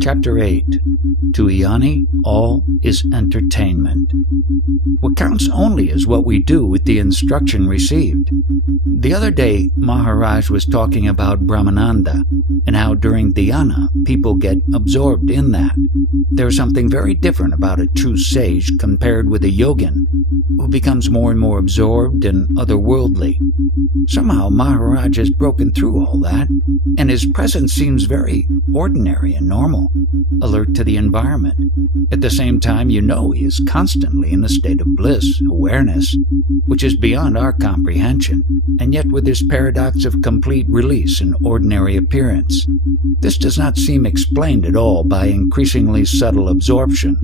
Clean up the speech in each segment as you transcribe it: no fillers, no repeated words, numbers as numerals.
Chapter 8. To Yanni, all is entertainment. What counts only is what we do with the instruction received. The other day, Maharaj was talking about Brahmananda and how during dhyana, people get absorbed in that. There's something very different about a true sage compared with a yogin who becomes more and more absorbed and otherworldly. Somehow Maharaj has broken through all that, and his presence seems very ordinary and normal, alert to the environment. At the same time, you know he is constantly in a state of bliss, awareness, which is beyond our comprehension, and yet with this paradox of complete release and ordinary appearance. This does not seem explained at all by increasingly subtle absorption,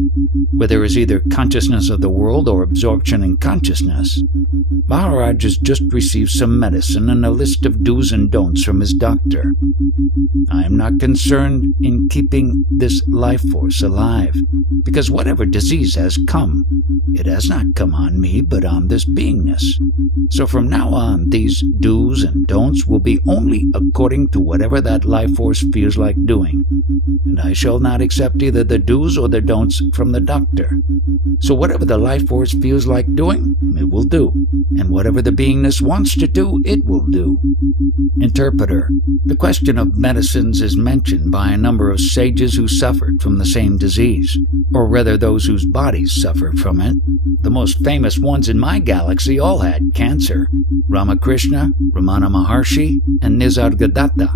where there is either consciousness of the world or absorption in consciousness. Maharaj has just received some medicine and a list of do's and don'ts from his doctor. I am not concerned in keeping this life force alive, because whatever disease has come, it has not come on me but on this beingness. So from now on, these do's and don'ts will be only according to whatever that life force feels like doing, and I shall not accept either the do's or the don'ts from the doctor. So whatever the life force feels like doing, it will do, and whatever the beingness wants to do, it will do. Interpreter. The question of medicines is mentioned by a number of sages who suffered from the same disease, or rather those whose bodies suffered from it. The most famous ones in my galaxy all had cancer: Ramakrishna, Ramana Maharshi, and Nisargadatta.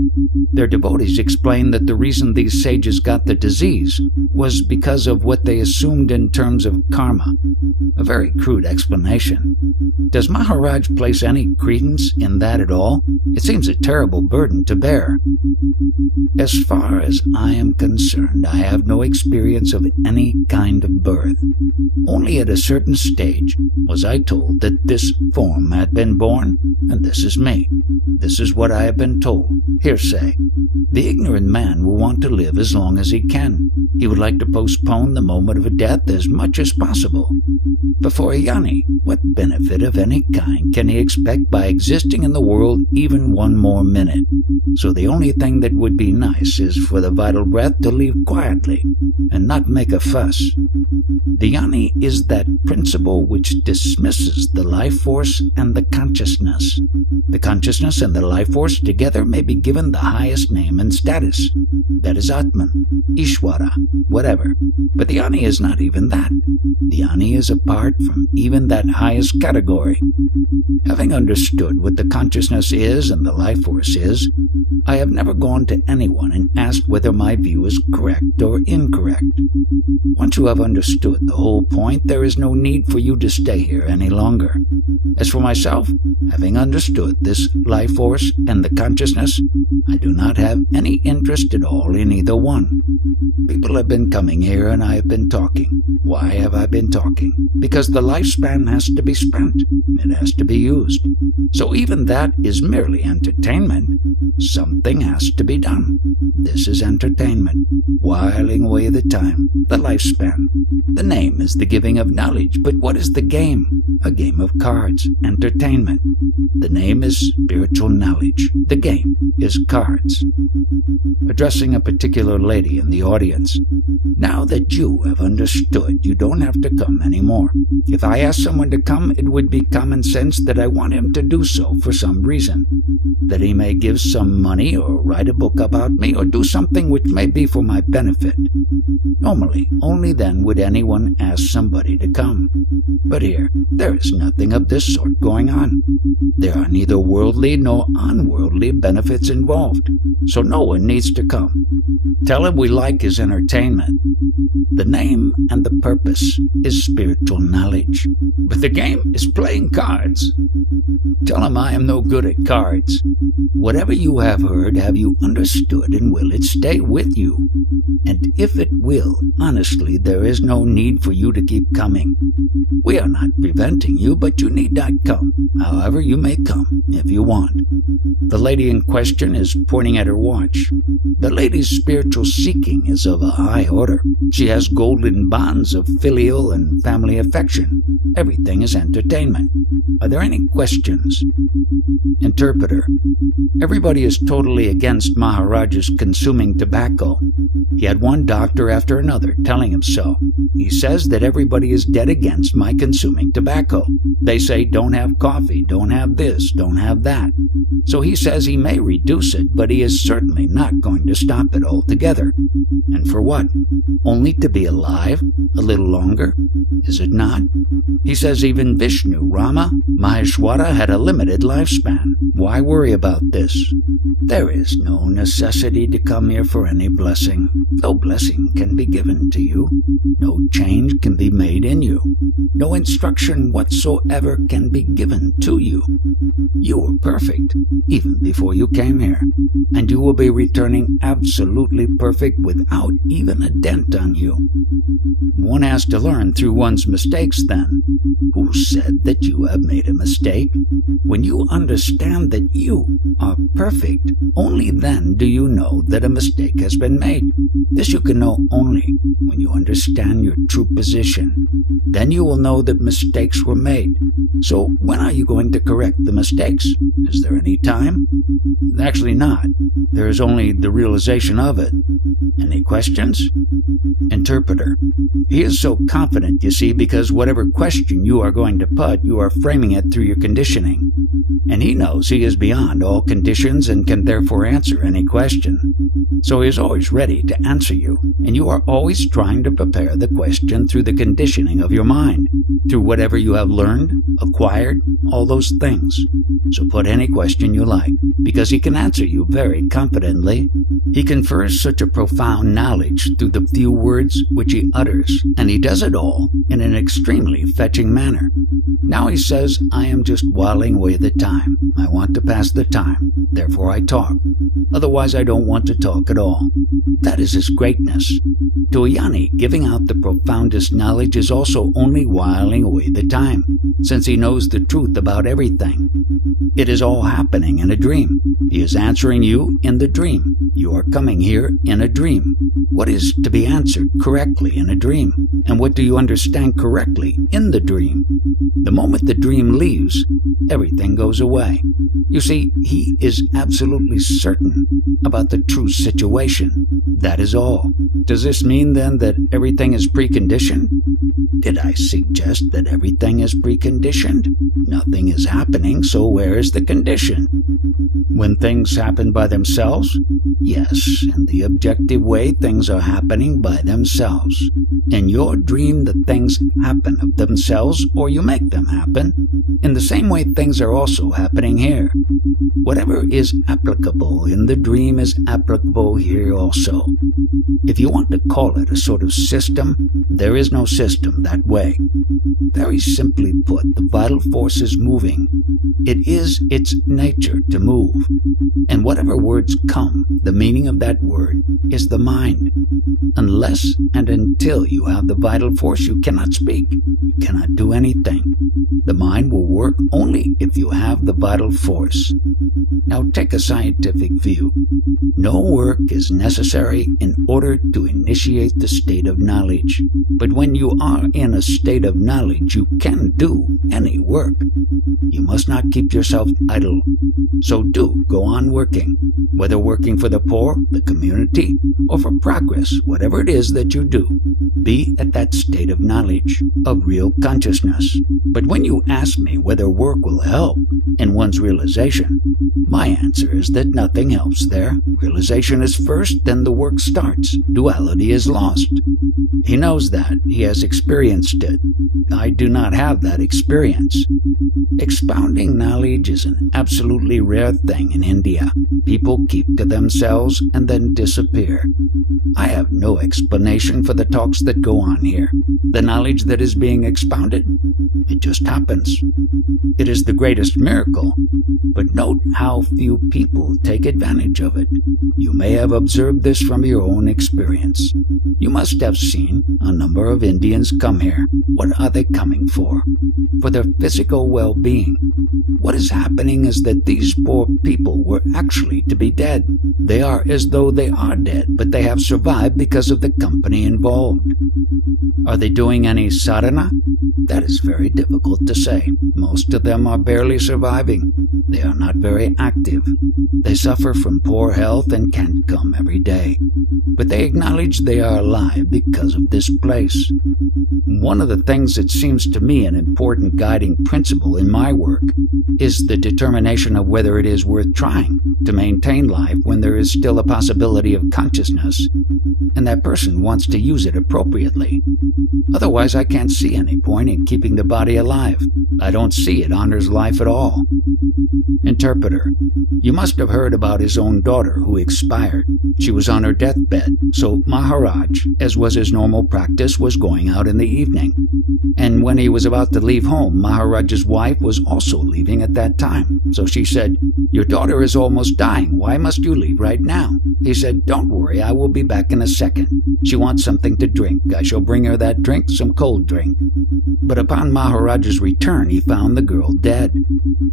Their devotees explained that the reason these sages got the disease was because of what they assumed in terms of karma. A very crude explanation. Does Maharaj place any credence in that at all? It seems a terrible burden to bear. As far as I am concerned, I have no experience of any kind of birth. Only at a certain stage was I told that this form had been born, and this is me. This is what I have been told. Hearsay. The ignorant man will want to live as long as he can. He would like to postpone the moment of death as much as possible. But for a Yanni, what benefit of any kind can he expect by existing in the world even one more minute? So the only thing that would be nice is for the vital breath to leave quietly and not make a fuss. The Yanni is that principle which dismisses the life force and the consciousness. The consciousness and the life force together may be given the highest name and status. That is Atman, Ishwara, whatever. But the Yanni is not even that. The Yanni is apart from even that highest category. Having understood what the consciousness is and the life force is, I have never gone to anyone and asked whether my view is correct or incorrect. Once you have understood the whole point, there is no need for you to stay here any longer. As for myself, having understood this life force and the consciousness, I do not have any interest at all in either one. People have been coming here and I have been talking. Why have I been talking? Because the lifespan has to be spent. It has to be used. So even that is merely entertainment. Something has to be done. This is entertainment, whiling away the time, the lifespan. The name is the giving of knowledge, but what is the game? A game of cards, entertainment. The name is spiritual knowledge. The game is cards. Addressing a particular lady in the audience. Now that you have understood, you don't have to come anymore. If I ask someone to come, it would be common sense that I want him to do so for some reason. That he may give some money or write a book about me or do something which may be for my benefit. Normally, only then would anyone ask somebody to come. But here, there is nothing of this sort going on. There are neither worldly nor unworldly benefits involved, so no one needs to come. Tell him we like his entertainment. The name and the purpose is spiritual knowledge, but the game is playing cards. Tell him I am no good at cards. Whatever you have heard, have you understood, and will it stay with you? And if it will, honestly, there is no need for you to keep coming. We are not preventing you, but you need not come. However, you may come, if you want. The lady in question is pointing at her watch. The lady's spiritual seeking is of a high order. She has golden bonds of filial and family affection. Everything is entertainment. Are there any questions? Interpreter: Everybody is totally against Maharaj's consuming tobacco. He had one doctor after another telling him so. He says that everybody is dead against my consuming tobacco. They say don't have coffee, don't have this, don't have that. So he says he may reduce it, but he is certainly not going to stop it altogether. And for what? Only to be alive a little longer? Is it not? He says even Vishnu, Rama, Maheshwara had a limited lifespan. Why worry about this? There is no necessity to come here for any blessing. No blessing can be given to you. No change can be made in you. No instruction whatsoever can be given to you. You were perfect even before you came here, and you will be returning absolutely perfect without even a dent on you. One has to learn through one's mistakes then. Who said that you have made a mistake? When you understand that you are perfect, only then do you know that a mistake has been made. This you can know only when you understand your true position. Then you will know that mistakes were made. So when are you going to correct the mistakes? Is there any time? Actually not. There is only the realization of it. Any questions? Interpreter: He is so confident, you see, because whatever question you are going to put, you are framing it through your conditioning. And he knows he is beyond all conditions and can therefore answer any question. So he is always ready to answer you, and you are always trying to prepare the question through the conditioning of your mind, through whatever you have learned, acquired, all those things. So put any question you like, because he can answer you very confidently. He confers such a profound knowledge through the few words which he utters, and he does it all in an extremely fetching manner. Now he says, I am just whiling away the time. I want to pass the time, therefore I talk. Otherwise I don't want to talk at all. That is his greatness. To a Jnani, giving out the profoundest knowledge is also only whiling away the time, since he knows the truth about everything. It is all happening in a dream. He is answering you in the dream. You are coming here in a dream. What is to be answered correctly in a dream? And what do you understand correctly in the dream? The moment the dream leaves, everything goes away. You see, he is absolutely certain about the true situation. That is all. Does this mean then that everything is preconditioned? Did I suggest that everything is preconditioned? Nothing is happening, so where is the condition? When things happen by themselves? Yes, in the objective way, things are happening by themselves. In your dream, the things happen of themselves, or you make them happen. In the same way, things are also happening here. Whatever is applicable in the dream is applicable here also. If you want to call it a sort of system, there is no system that way. Very simply put, the vital force is moving. It is its nature to move. And whatever words come, the meaning of that word is the mind. Unless and until you have the vital force, you cannot speak. You cannot do anything. The mind will work only if you have the vital force. Now take a scientific view. No work is necessary in order to initiate the state of knowledge. But when you are in a state of knowledge, you can do any work. You must not keep yourself idle. So do go on working, whether working for the poor, the community, or for progress, whatever it is that you do. Be at that state of knowledge, of real consciousness. But when you ask me whether work will help in one's realization, my answer is that nothing helps there. Realization is first, then the work starts. Duality is lost. He knows that. He has experienced it. I do not have that experience. Expounding knowledge is an absolutely rare thing in India. People keep to themselves and then disappear. I have no explanation for the talks that go on here. The knowledge that is being expounded, it just happens. It is the greatest miracle. But note how few people take advantage of it. You may have observed this from your own experience. You must have seen a number of Indians come here. What are they coming for? For their physical well-being. What is happening is that these poor people were actually to be dead. They are as though they are dead, but they have survived because of the company involved. Are they doing any sadhana? That is very difficult to say. Most of them are barely surviving. They are not very active. They suffer from poor health and can't come every day. But they acknowledge they are alive because of this place. One of the things that seems to me an important guiding principle in my work is the determination of whether it is worth trying to maintain life when there is still a possibility of consciousness, and that person wants to use it appropriately. Otherwise, I can't see any point in keeping the body alive. I don't see it honors life at all. Interpreter: You must have heard about his own daughter who expired. She was on her deathbed, so Maharaj, as was his normal practice, was going out in the evening. And when he was about to leave home, Maharaj's wife was also leaving at that time. So she said, "Your daughter is almost dying. Why must you leave right now?" He said, "Don't worry, I will be back in a second. She wants something to drink. I shall bring her that drink, some cold drink." But upon Maharaj's return, he found the girl dead.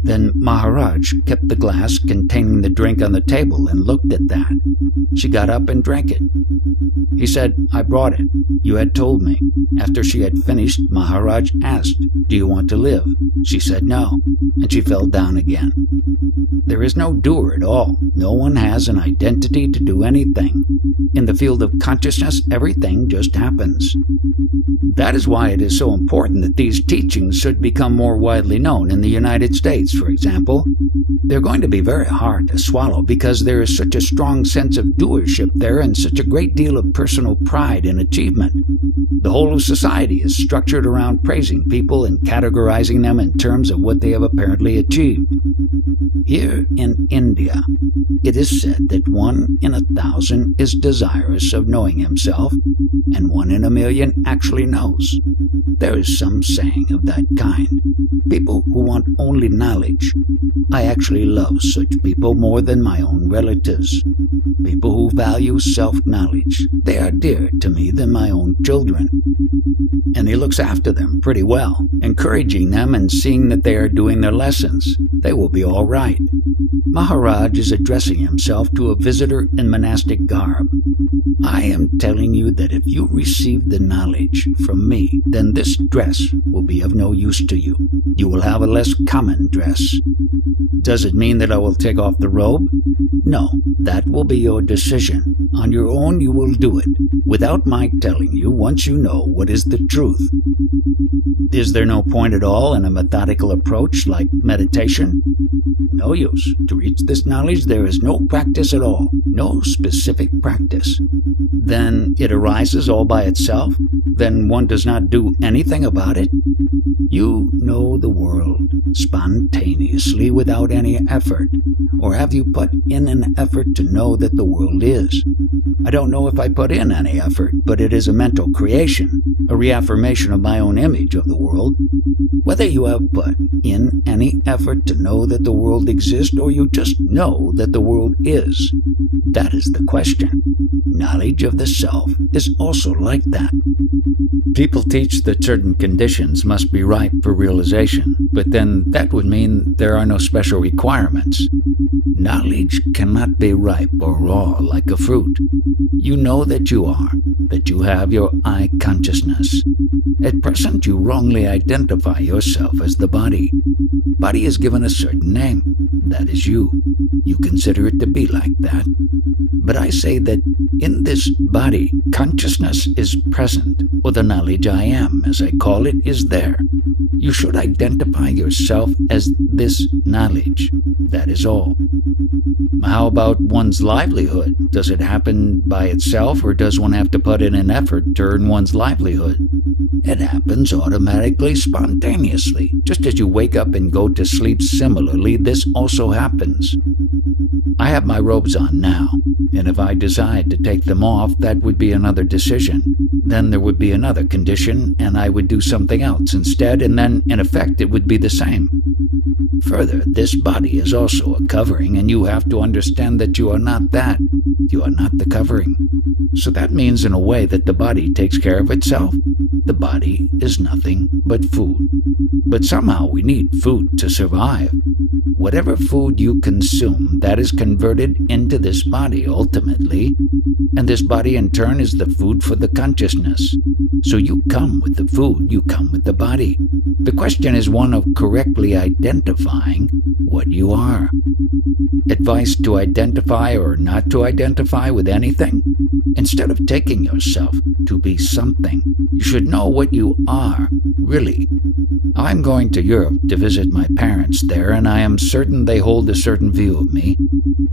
Then Maharaj kept the glass containing the drink on the table and looked at that. She got up and drank it. He said, "I brought it. You had told me." After she had finished, Maharaj asked, "Do you want to live?" She said no, and she fell down again. There is no doer at all. No one has an identity to do anything. In the field of consciousness, everything just happens. That is why it is so important that these teachings should become more widely known in the United States, for example. They're going to be very hard to swallow because there is such a strong sense of doership there and such a great deal of personal pride and achievement. The whole of society is structured around praising people and categorizing them in terms of what they have apparently achieved. Here in India, it is said that 1 in 1,000 is desirous of knowing himself, and 1 in 1,000,000 actually knows. There is some saying of that kind. People who want only knowledge. I actually love such people more than my own relatives. People who value self-knowledge. They are dearer to me than my own children. And he looks after them pretty well, encouraging them and seeing that they are doing their lessons. They will be all right. Maharaj is addressing himself to a visitor in monastic garb. "I am telling you that if you receive the knowledge from me, then this dress will be of no use to you. You will have a less common dress." Does it mean that I will take off the robe? No, that will be your decision. On your own you will do it, without my telling you, once you know what is the truth. Is there no point at all in a methodical approach like meditation? No use. To reach this knowledge there is no practice at all, no specific practice. Then it arises all by itself? Then one does not do anything about it? You know the world spontaneously without any effort, or have you put in an effort to know that the world is? I don't know if I put in any effort, but it is a mental creation, a reaffirmation of my own image of the world. Whether you have put in any effort to know that the world exists or you just know that the world is, that is the question. Knowledge of the self is also like that. People teach that certain conditions must be ripe for realization, but then that would mean there are no special requirements. Knowledge cannot be ripe or raw like a fruit. You know that you are, that you have your I consciousness. At present, you wrongly identify yourself as the body. Body is given a certain name. That is you. You consider it to be like that. But I say that in this body, consciousness is present, or the knowledge I am, as I call it, is there. You should identify yourself as this knowledge. That is all. How about one's livelihood? Does it happen by itself, or does one have to put in an effort to earn one's livelihood? It happens automatically, spontaneously. Just as you wake up and go to sleep, similarly, this also happens. I have my robes on now, and if I decide to take them off, that would be another decision. Then there would be another condition, and I would do something else instead, and then, in effect, it would be the same. Further, this body is also a covering, and you have to understand that you are not that. You are not the covering. So that means in a way that the body takes care of itself. The body is nothing but food. But somehow we need food to survive. Whatever food you consume, that is converted into this body ultimately, and this body in turn is the food for the consciousness. So you come with the food, you come with the body. The question is one of correctly identifying what you are. Advice to identify or not to identify with anything? Instead of taking yourself to be something, you should know what you are, really. I'm going to Europe to visit my parents there, and I am certain they hold a certain view of me,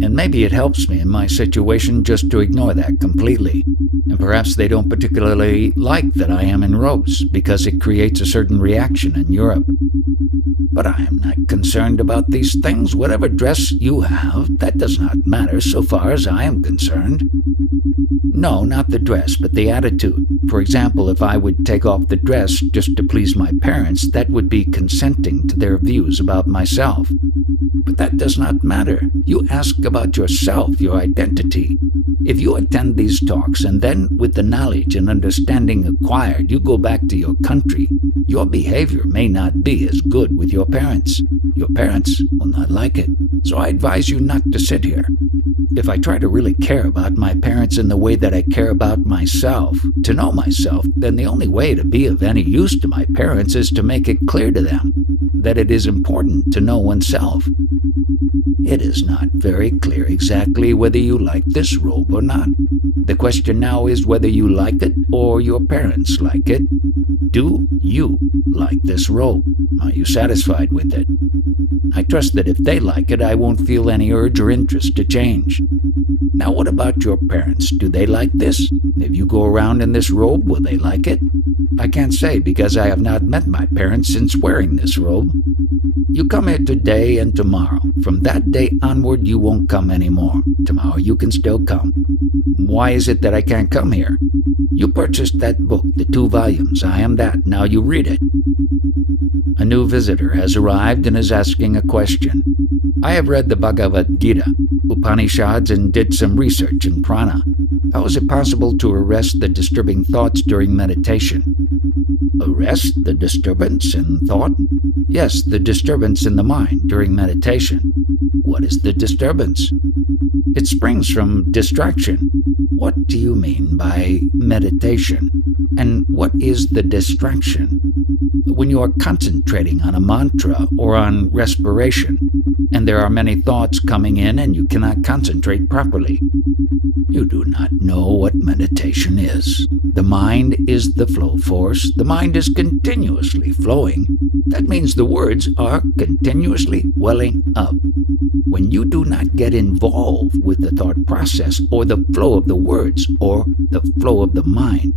and maybe it helps me in my situation just to ignore that completely. And perhaps they don't particularly like that I am in robes, because it creates a certain reaction in Europe. But I am not concerned about these things. Whatever dress you have, that does not matter so far as I am concerned. No, not the dress, but the attitude. For example, if I would take off the dress just to please my parents, that would be consenting to their views about myself. But that does not matter. You ask about yourself, your identity. If you attend these talks and then, with the knowledge and understanding acquired, you go back to your country, your behavior may not be as good with your parents. Your parents will not like it. So I advise you not to sit here. If I try to really care about my parents in the way that I care about myself, to know myself, then the only way to be of any use to my parents is to make it clear to them that it is important to know oneself. It is not very clear exactly whether you like this robe or not. The question now is whether you like it or your parents like it. Do you like this robe? Are you satisfied with it? I trust that if they like it, I won't feel any urge or interest to change. Now, what about your parents? Do they like this? If you go around in this robe, will they like it? I can't say because I have not met my parents since wearing this robe. You come here today and tomorrow. From that day onward, you won't come anymore. Tomorrow you can still come. Why is it that I can't come here? You purchased that book, the 2 volumes. I am that. Now you read it. A new visitor has arrived and is asking a question. I have read the Bhagavad Gita, Upanishads, and did some research in prana. How is it possible to arrest the disturbing thoughts during meditation? Arrest the disturbance in thought? Yes, the disturbance in the mind during meditation. What is the disturbance? It springs from distraction. What do you mean by meditation? And what is the distraction? When you are concentrating on a mantra or on respiration, and there are many thoughts coming in and you cannot concentrate properly, you do not know what meditation is. The mind is the flow force. The mind is continuously flowing. That means the words are continuously welling up. When you do not get involved with the thought process or the flow of the words or the flow of the mind,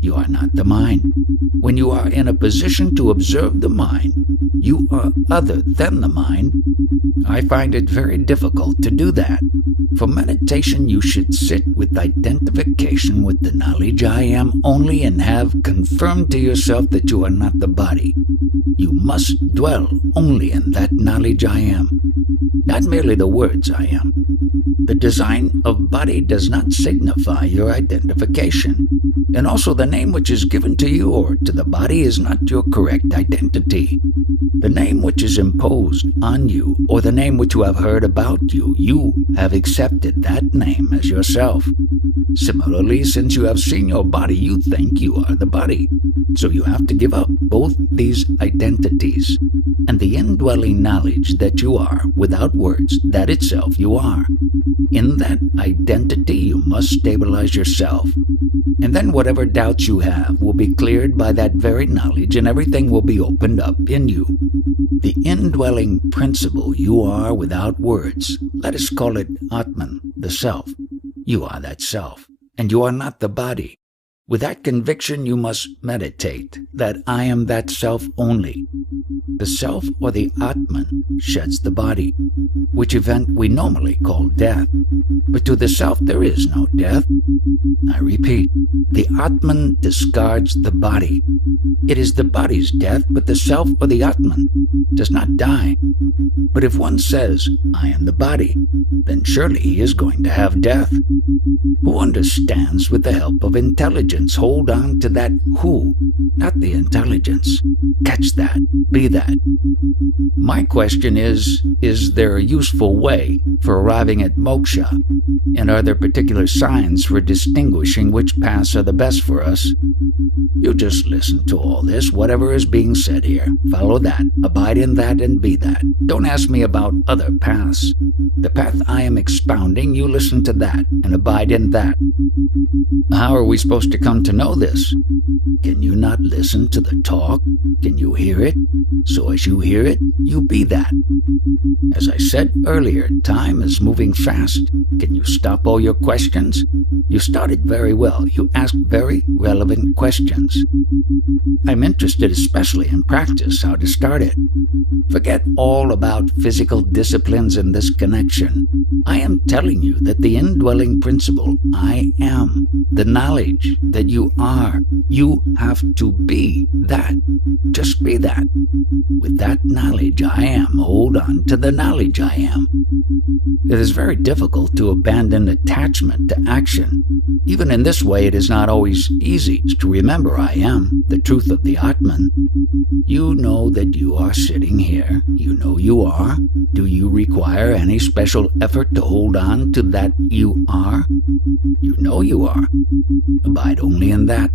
you are not the mind. When you are in a position to observe the mind, you are other than the mind. I find it very difficult to do that. For meditation, you should sit with identification with the knowledge I am only and have confirmed to yourself that you are not the body. You must dwell only in that knowledge I am, not merely the words I am. The design of body does not signify your identification, and also the name which is given to you or to the body is not your correct identity. The name which is imposed on you, or the name which you have heard about you, you have accepted that name as yourself. Similarly, since you have seen your body, you think you are the body. So you have to give up both these identities and the indwelling knowledge that you are, without words, that itself you are. In that identity, you must stabilize yourself. And then whatever doubts you have will be cleared by that very knowledge, and everything will be opened up in you. The indwelling principle you are without words, let us call it Atman, the self. You are that self, and you are not the body. With that conviction, you must meditate that I am that self only. The self or the Atman sheds the body, which event we normally call death. But to the self there is no death. I repeat, the Atman discards the body. It is the body's death, but the self or the Atman does not die. But if one says, I am the body, then surely he is going to have death. Who understands with the help of intelligence? Hold on to that who, not the intelligence. Catch that, be that. My question is there a useful way for arriving at moksha? And are there particular signs for distinguishing which paths are the best for us? You just listen to all this, whatever is being said here. Follow that, abide in that, and be that. Don't ask me about other paths. The path I am expounding, you listen to that, and abide in that. How are we supposed to come to know this? Can you not listen to the talk? Can you hear it? So as you hear it, you be that. As I said earlier, time is moving fast. Can you stop all your questions? You started very well. You asked very relevant questions. I'm interested especially in practice, how to start it. Forget all about physical disciplines in this connection. I am telling you that the indwelling principle, I am, the knowledge that you are, you have to be that. Just be that. With that knowledge I am, hold on to the knowledge I am. It is very difficult to abandon attachment to action. Even in this way, it is not always easy to remember I am, the truth of the Atman. You know that you are sitting here. You know you are. Do you require any special effort to hold on to that you are? You know you are. Abide only in that.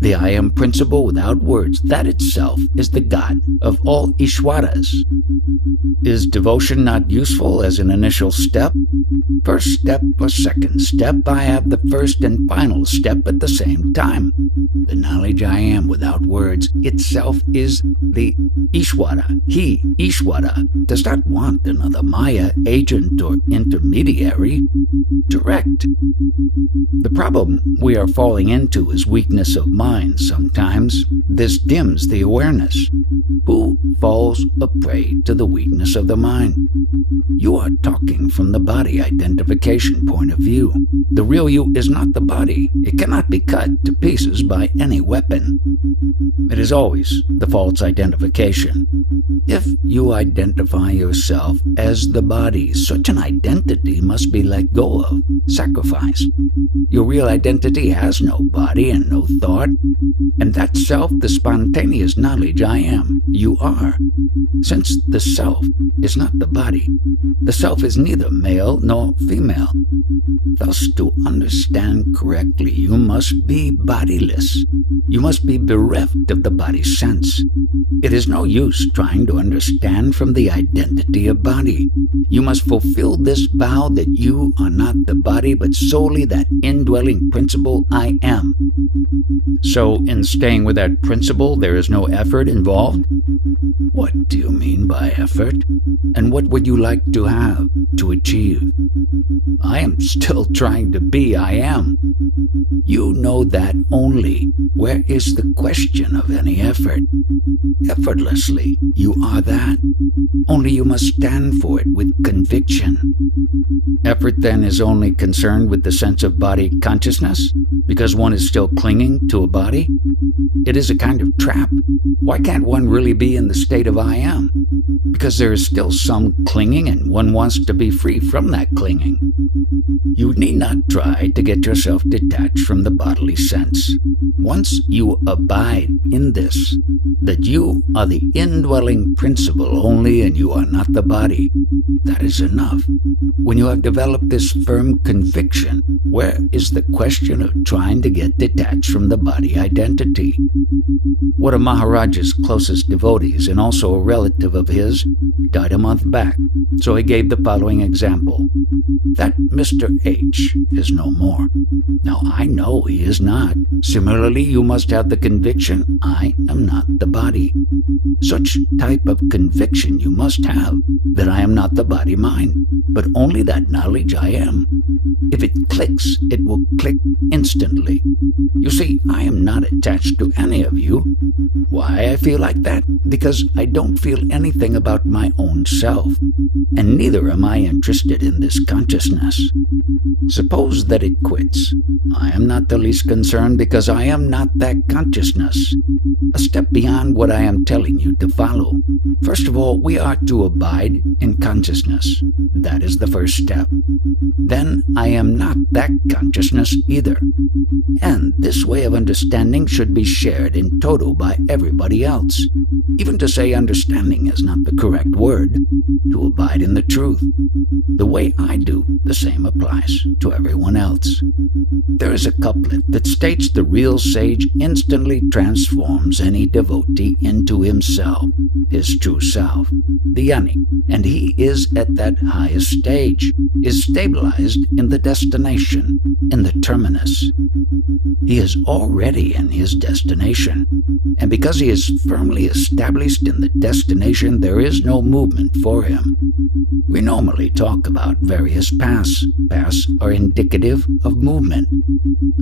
The I am principle without words, that itself is the God of all Ishwaras. Is devotion not useful as an initial step? First step or second step, I have the first and final step at the same time. The knowledge I am without words itself is the Ishwara. He, Ishwara, does not want another Maya, agent or intermediary. Direct. The problem we are falling into is weakness of mind sometimes. This dims the awareness. Who falls a prey to the weakness of the mind? You are talking from the body identification point of view. The real you is not the body. It cannot be cut to pieces by any weapon. It is always the false identification. If you identify yourself as the body, such an identity must be let go of, sacrificed. Your real identity has no body and no thought, and that self, the spontaneous knowledge I am, you are. Since the self is not the body, the self is neither male nor female. Thus, to understand correctly, you must be bodiless. You must be bereft of the body sense. It is no use trying to understand from the identity of body. You must fulfill this vow that you are not the body, but solely that indwelling principle I am. So, in staying with that principle, there is no effort involved? What do you mean by effort? And what would you like to have, to achieve? I am still trying to be I am. You know that only. Where is the question of any effort? Effortlessly, you are that. Only you must stand for it with conviction. Effort then is only concerned with the sense of body consciousness, because one is still clinging to a body? It is a kind of trap. Why can't one really be in the state of I am? Because there is still some clinging and one wants to be free from that clinging. You need not try to get yourself detached from the bodily sense. Once you abide in this, that you are the indwelling principle only and you are not the body, that is enough. When you have developed this firm conviction, where is the question of trying to get detached from the body identity? One of Maharaj's closest devotees, and also a relative of his, died a month back, so he gave the following example. That Mr. H is no more. Now I know he is not. Similarly, you must have the conviction, I am not the body. Such type of conviction you must have, that I am not the body-mind, but only that knowledge I am. If it clicks, it will click instantly. You see, I am not attached to any of you. Why I feel like that? Because I don't feel anything about my own self, and neither am I interested in this consciousness. Suppose that it quits. I am not the least concerned because I am not that consciousness. A step beyond what I am telling you to follow. First of all, we are to abide in consciousness. That is the first step. Then I am not that consciousness either. And this way of understanding should be shared in total by everybody else. Even to say understanding is not the correct word. To abide in the truth. The way I do, the same applies to everyone else. There is a couplet that states the real sage instantly transforms any devotee into himself, his true self, the Ani, and he is at that highest stage, is stabilized in the destination, in the terminus. He is already in his destination, and because he is firmly established in the destination, there is no movement for him. We normally talk about various paths. Paths are indicative of movement.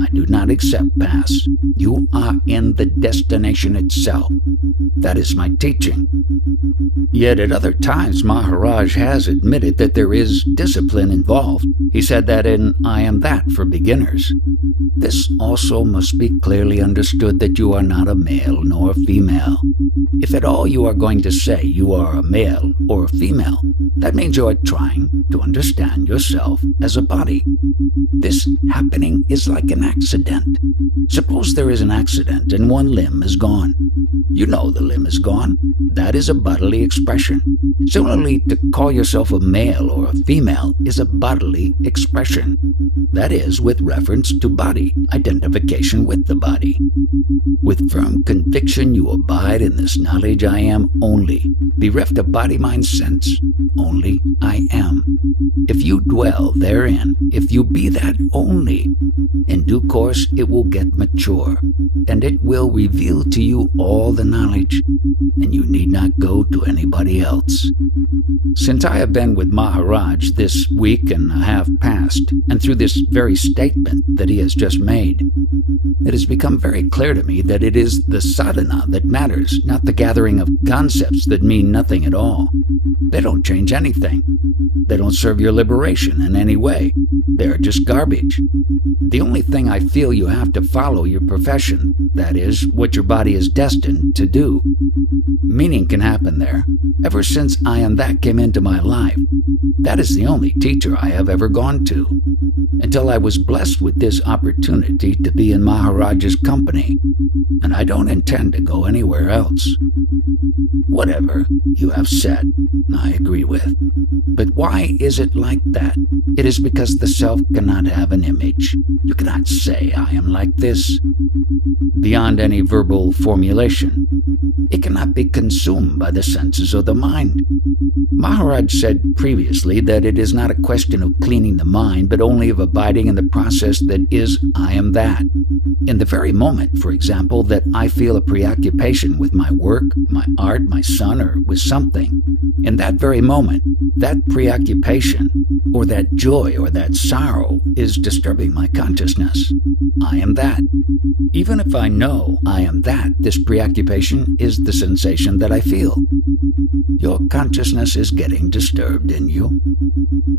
I do not accept paths. You are in the destination itself. That is my teaching. Yet at other times, Maharaj has admitted that there is discipline involved. He said that in I Am That for beginners. This also must be clearly understood that you are not a male nor a female. If at all you are going to say you are a male or a female, that means you are trying to understand yourself as a body. This happening is like an accident. Suppose there is an accident and one limb is gone. You know the limb is gone. That is a bodily expression. Similarly, to call yourself a male or a female is a bodily expression. That is, with reference to body, identification with the body. With firm conviction you abide in this knowledge I am only, bereft of body, mind, sense, only I am. If you dwell therein, if you be that only, in due course it will get mature, and it will reveal to you all the knowledge, and you need not go to anybody else. Since I have been with Maharaj this week and a half past, and through this very statement that he has just made, it has become very clear to me that it is the sadhana that matters, not the gathering of concepts that mean nothing at all. They don't change anything. They don't serve your liberation in any way. They are just garbage. The only thing I feel you have to follow your profession, that is, what your body is destined to do. Meaning can happen there. Ever since I Am That came into my life, that is the only teacher I have ever gone to, until I was blessed with this opportunity to be in Maharaj's company, and I don't intend to go anywhere else. Whatever you have said, I agree with. But why is it like that? It is because the self cannot have an image. You cannot say, I am like this, beyond any verbal formulation. It cannot be consumed by the senses or the mind. Maharaj said previously that it is not a question of cleaning the mind, but only of abiding in the process that is I Am That. In the very moment, for example, that I feel a preoccupation with my work, my art, my son, or with something, in that very moment, that preoccupation, or that joy, or that sorrow, is disturbing my consciousness. I am that. Even if I know I am that, this preoccupation is the sensation that I feel. Your consciousness is getting disturbed in you.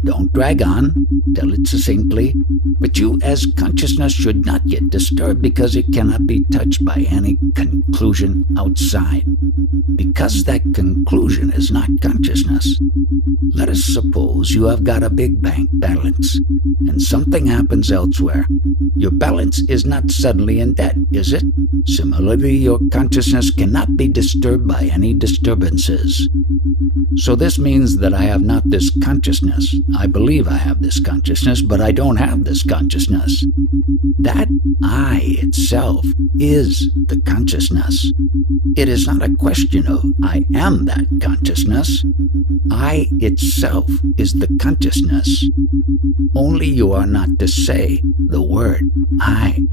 Don't drag on, tell it succinctly, but you as consciousness should not get disturbed because it cannot be touched by any conclusion outside. Because that conclusion is not consciousness. Let us suppose you have got a big bank balance, and something happens elsewhere. Your balance is not suddenly in debt, is it? Similarly, your consciousness cannot be disturbed by any disturbances. So this means that I have not this consciousness. I believe I have this consciousness, but I don't have this consciousness. That I itself is the consciousness. It is not a question of I am that consciousness. I itself is the consciousness. Only you are not to say the word I.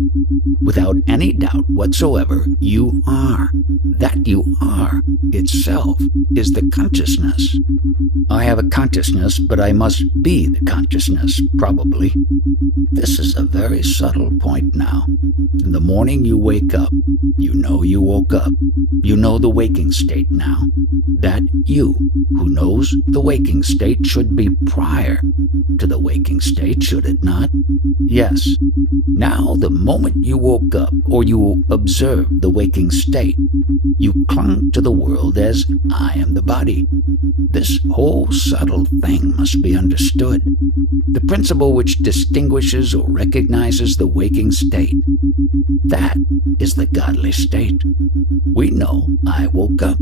Without any doubt whatsoever, you are. That you are itself is the consciousness. I have a consciousness, but I must be the consciousness, probably. This is a very subtle point now. In the morning you wake up, you know you woke up. You know the waking state now. That you, who knows the waking state, should be prior to the waking state, should it not? Yes. Now, the moment you woke up, or you observed the waking state, you clung to the world as I am the body. This whole subtle thing must be understood. The principle which distinguishes or recognizes the waking state, that is the godly state. We know I woke up,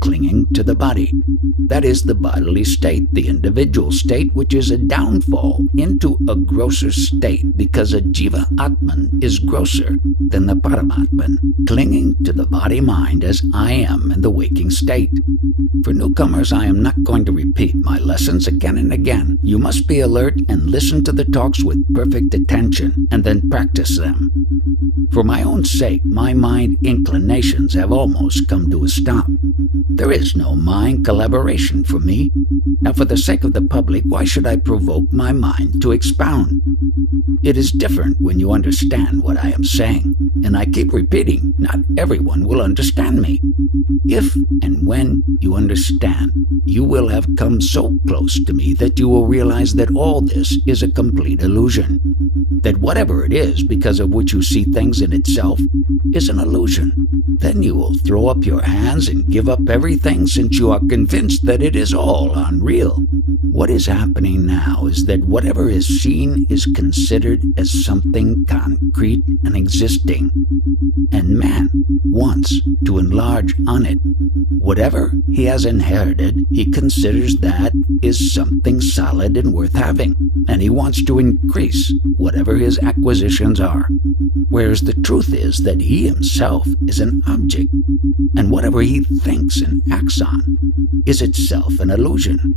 clinging to the body. That is the bodily state, the individual state, which is a downfall into a grosser state, because a Jiva Atman is grosser than the Paramatman, clinging to the body-mind as I am in the waking state. For newcomers, I am not going to repeat my lessons again and again. You must be alert and listen to the talks with perfect attention, and then practice them. For my own sake, my mind inclinations have almost come to a stop. There is no mind collaboration for me. Now, for the sake of the public, why should I provoke my mind to expound? It is different when you understand what I am saying, and I keep repeating, not everyone will understand me. If and when you understand, you will have come so close to me that you will realize that all this is a complete illusion. That whatever it is, because of which you see things in itself, is an illusion. Then you will throw up your hands and give up everything, since you are convinced that it is all unreal. What is happening now is that whatever is seen is considered as something concrete and existing, and man wants to enlarge on it. Whatever he has inherited, he considers that is something solid and worth having, and he wants to increase whatever his acquisitions are. Whereas the truth is that he himself is an object, and whatever he thinks and acts on is itself an illusion.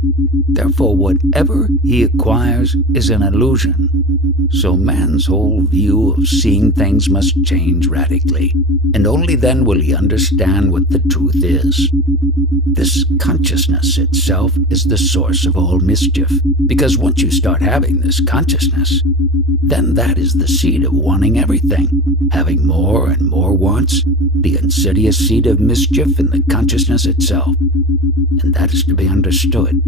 Therefore, whatever he acquires is an illusion. So man's whole view of seeing things must change radically, and only then will he understand what the truth is. This consciousness itself is the source of all mischief, because once you start having this consciousness, then that is the seed of wanting everything, having more and more wants, the insidious seed of mischief in the consciousness itself, and that is to be understood.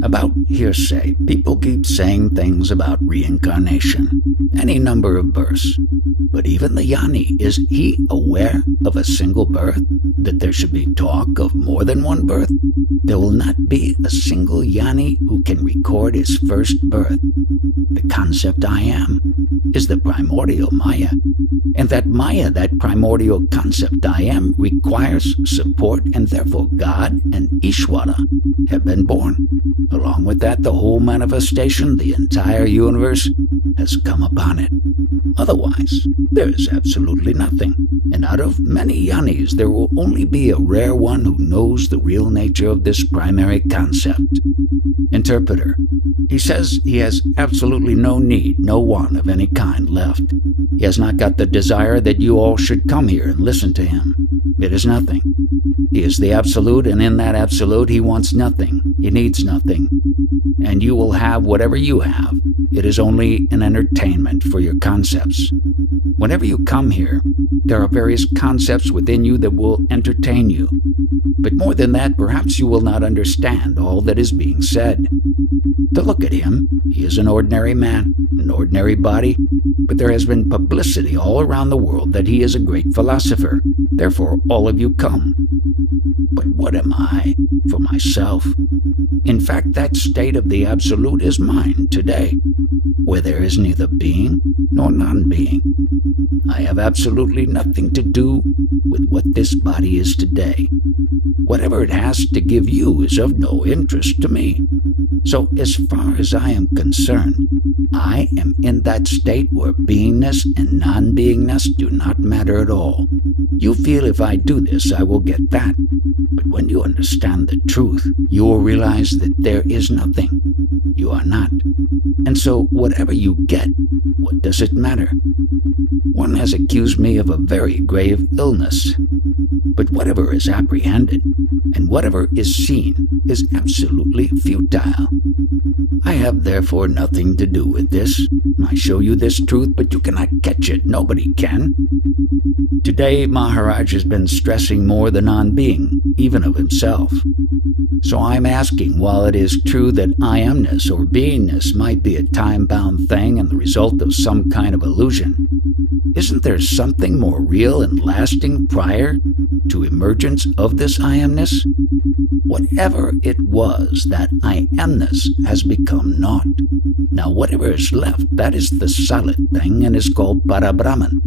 About hearsay, people keep saying things about reincarnation, any number of births. But even the Jnani, is he aware of a single birth? That there should be talk of more than one birth? There will not be a single Jnani who can record his first birth. The concept I am is the primordial Maya, and that Maya, that primordial concept I am, requires support, and therefore God and Ishvara have been born. Along with that, the whole manifestation, the entire universe, has come upon it. Otherwise, there is absolutely nothing, and out of many Jnanis, there will only be a rare one who knows the real nature of this primary concept. Interpreter. He says he has absolutely no need, no want of any kind left. He has not got the desire that you all should come here and listen to him. It is nothing. He is the Absolute, and in that Absolute he wants nothing. He needs nothing. And you will have whatever you have. It is only an entertainment for your concepts. Whenever you come here, there are various concepts within you that will entertain you. But more than that, perhaps you will not understand all that is being said. To look at him, he is an ordinary man, an ordinary body, but there has been publicity all around the world that he is a great philosopher. Therefore, all of you come. But what am I for myself? In fact, that state of the Absolute is mine today, where there is neither being nor non-being. I have absolutely nothing to do with what this body is today. Whatever it has to give you is of no interest to me. So as far as I am concerned, I am in that state where beingness and non-beingness do not matter at all. You feel if I do this, I will get that. But when you understand the truth, you will realize that there is nothing. You are not. And so whatever you get what does it matter? One has accused me of a very grave illness, but whatever is apprehended and whatever is seen is absolutely futile. I have therefore nothing to do with this. I show you this truth, but you cannot catch it. Nobody can. Today, Maharaj has been stressing more the non-being, even of himself. So I'm asking, while it is true that I amness or beingness might be a time-bound thing and the result of some kind of illusion, isn't there something more real and lasting prior to emergence of this I amness? Whatever it was, that I amness has become naught. Now whatever is left, that is the solid thing and is called Parabrahman.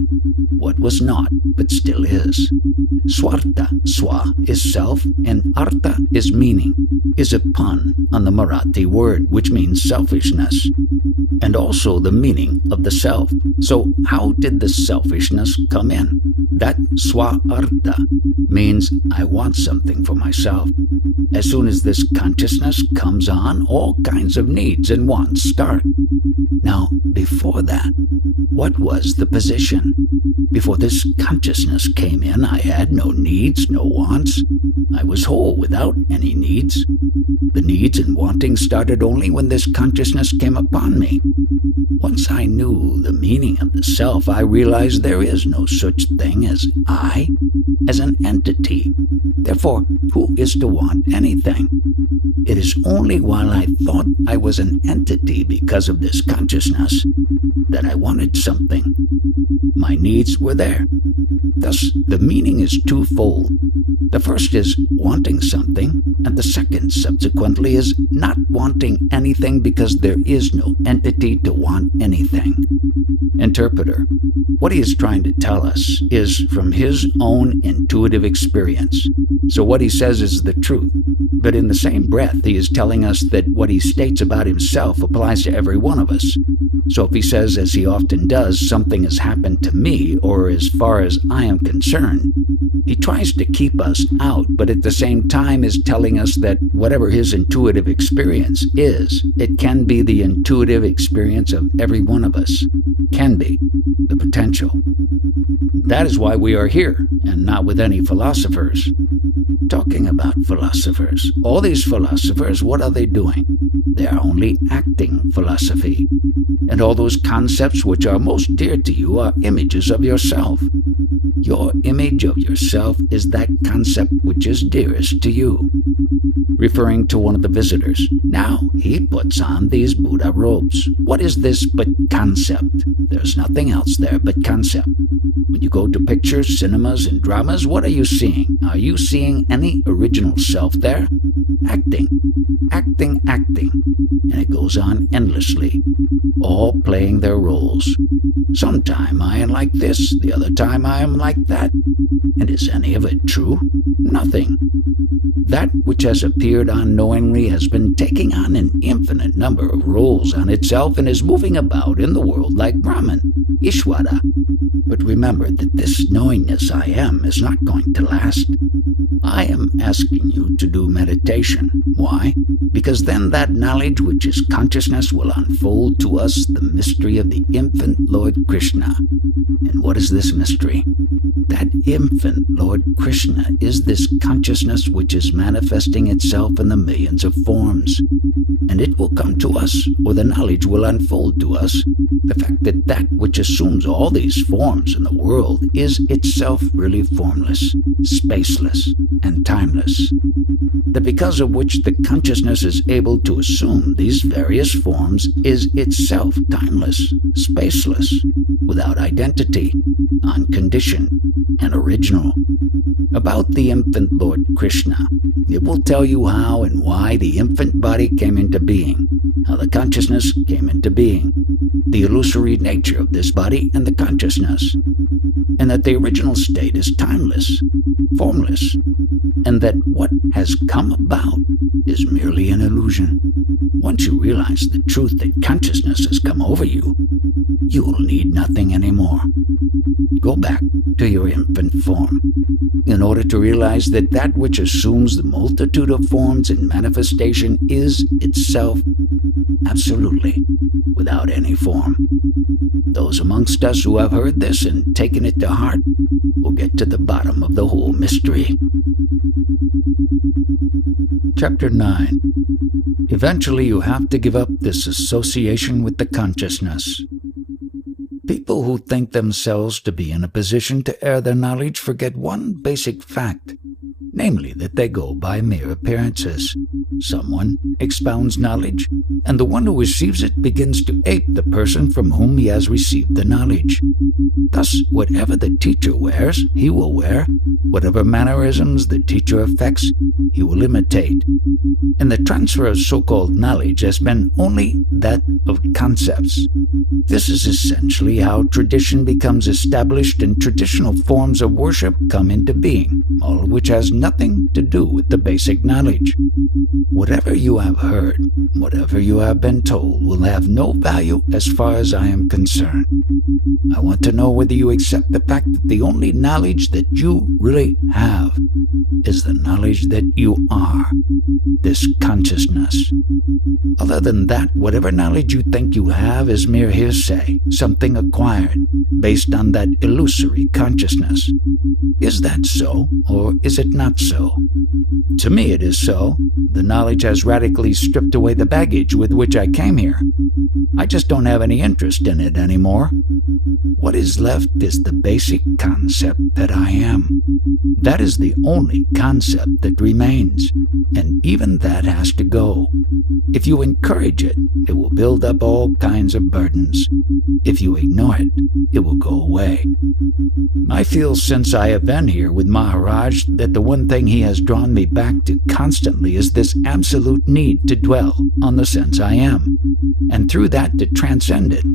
What was not, but still is. Swarta, swa, is self, and artha is meaning, is a pun on the Marathi word, which means selfishness, and also the meaning of the self. So how did the selfishness come in? That swa artha means I want something for myself. As soon as this consciousness comes on, all kinds of needs and wants start. Now, before that, what was the position? Before this consciousness came in, I had no needs, no wants. I was whole without any needs. The needs and wanting started only when this consciousness came upon me. Once I knew the meaning of the self, I realized there is no such thing as I, as an entity. Therefore, who is to want anything? It is only while I thought I was an entity because of this consciousness that I wanted something. My needs were there. Thus, the meaning is twofold. The first is wanting something, and the second, subsequently, is not wanting anything because there is no entity to want anything. Interpreter, what he is trying to tell us is from his own intuitive experience. So what he says is the truth. But in the same breath, he is telling us that what he states about himself applies to every one of us. So if he says, as he often does, something has happened to me, or as far as I am concerned, he tries to keep us out, but at the same time is telling us that whatever his intuitive experience is, it can be the intuitive experience of every one of us. Can be. The potential. That is why we are here, and not with any philosophers. Talking about philosophers, all these philosophers, what are they doing? They are only acting philosophy. And all those concepts which are most dear to you are images of yourself. Your image of yourself is that concept which is dearest to you. Referring to one of the visitors, now he puts on these Buddha robes. What is this but concept? There's nothing else there but concept. When you go to pictures, cinemas, and dramas, what are you seeing? Are you seeing any original self there? Acting, acting, acting. And it goes on endlessly, all playing their roles. Sometime I am like this, the other time I am like that. And is any of it true? Nothing. That which has appeared unknowingly has been taking on an infinite number of roles on itself and is moving about in the world like Brahman, Ishvara. But remember that this knowingness I am is not going to last. I am asking you to do meditation. Why? Because then that knowledge which is consciousness will unfold to us the mystery of the infant Lord Krishna. And what is this mystery? That infant Lord Krishna is this consciousness which is manifesting itself in the millions of forms. And it will come to us, or the knowledge will unfold to us, the fact that that which assumes all these forms in the world is itself really formless, spaceless, and timeless. That because of which the consciousness is able to assume these various forms is itself timeless, spaceless, without identity, unconditioned, and original. About the infant Lord Krishna, it will tell you how and why the infant body came into being, how the consciousness came into being, the illusory nature of this body and the consciousness, and that the original state is timeless, formless, and that what has come about is merely an illusion. Once you realize the truth that consciousness has come over you, you will need nothing anymore. Go back to your infant form, in order to realize that that which assumes the multitude of forms in manifestation is itself absolutely without any form. Those amongst us who have heard this and taken it to heart will get to the bottom of the whole mystery. Chapter 9. Eventually you have to give up this association with the consciousness. People who think themselves to be in a position to air their knowledge forget one basic fact, namely that they go by mere appearances. Someone expounds knowledge, and the one who receives it begins to ape the person from whom he has received the knowledge. Thus, whatever the teacher wears, he will wear. Whatever mannerisms the teacher affects, he will imitate. And the transfer of so-called knowledge has been only that of concepts. This is essentially how tradition becomes established and traditional forms of worship come into being, all of which has nothing to do with the basic knowledge. Whatever you have heard, whatever you have been told, will have no value as far as I am concerned. I want to know whether you accept the fact that the only knowledge that you really have is the knowledge that you are, this consciousness. Other than that, whatever knowledge you think you have is mere hearsay, something acquired, based on that illusory consciousness. Is that so, or is it not so? To me it is so. The knowledge has radically stripped away the baggage with which I came here. I just don't have any interest in it anymore. What is left is the basic concept that I am. That is the only concept that remains, and even that has to go. If you encourage it, it will build up all kinds of burdens. If you ignore it, it will go away. I feel since I have been here with Maharaj that the one thing he has drawn me back to constantly is this absolute need to dwell on the sense I am, and through that to transcend it.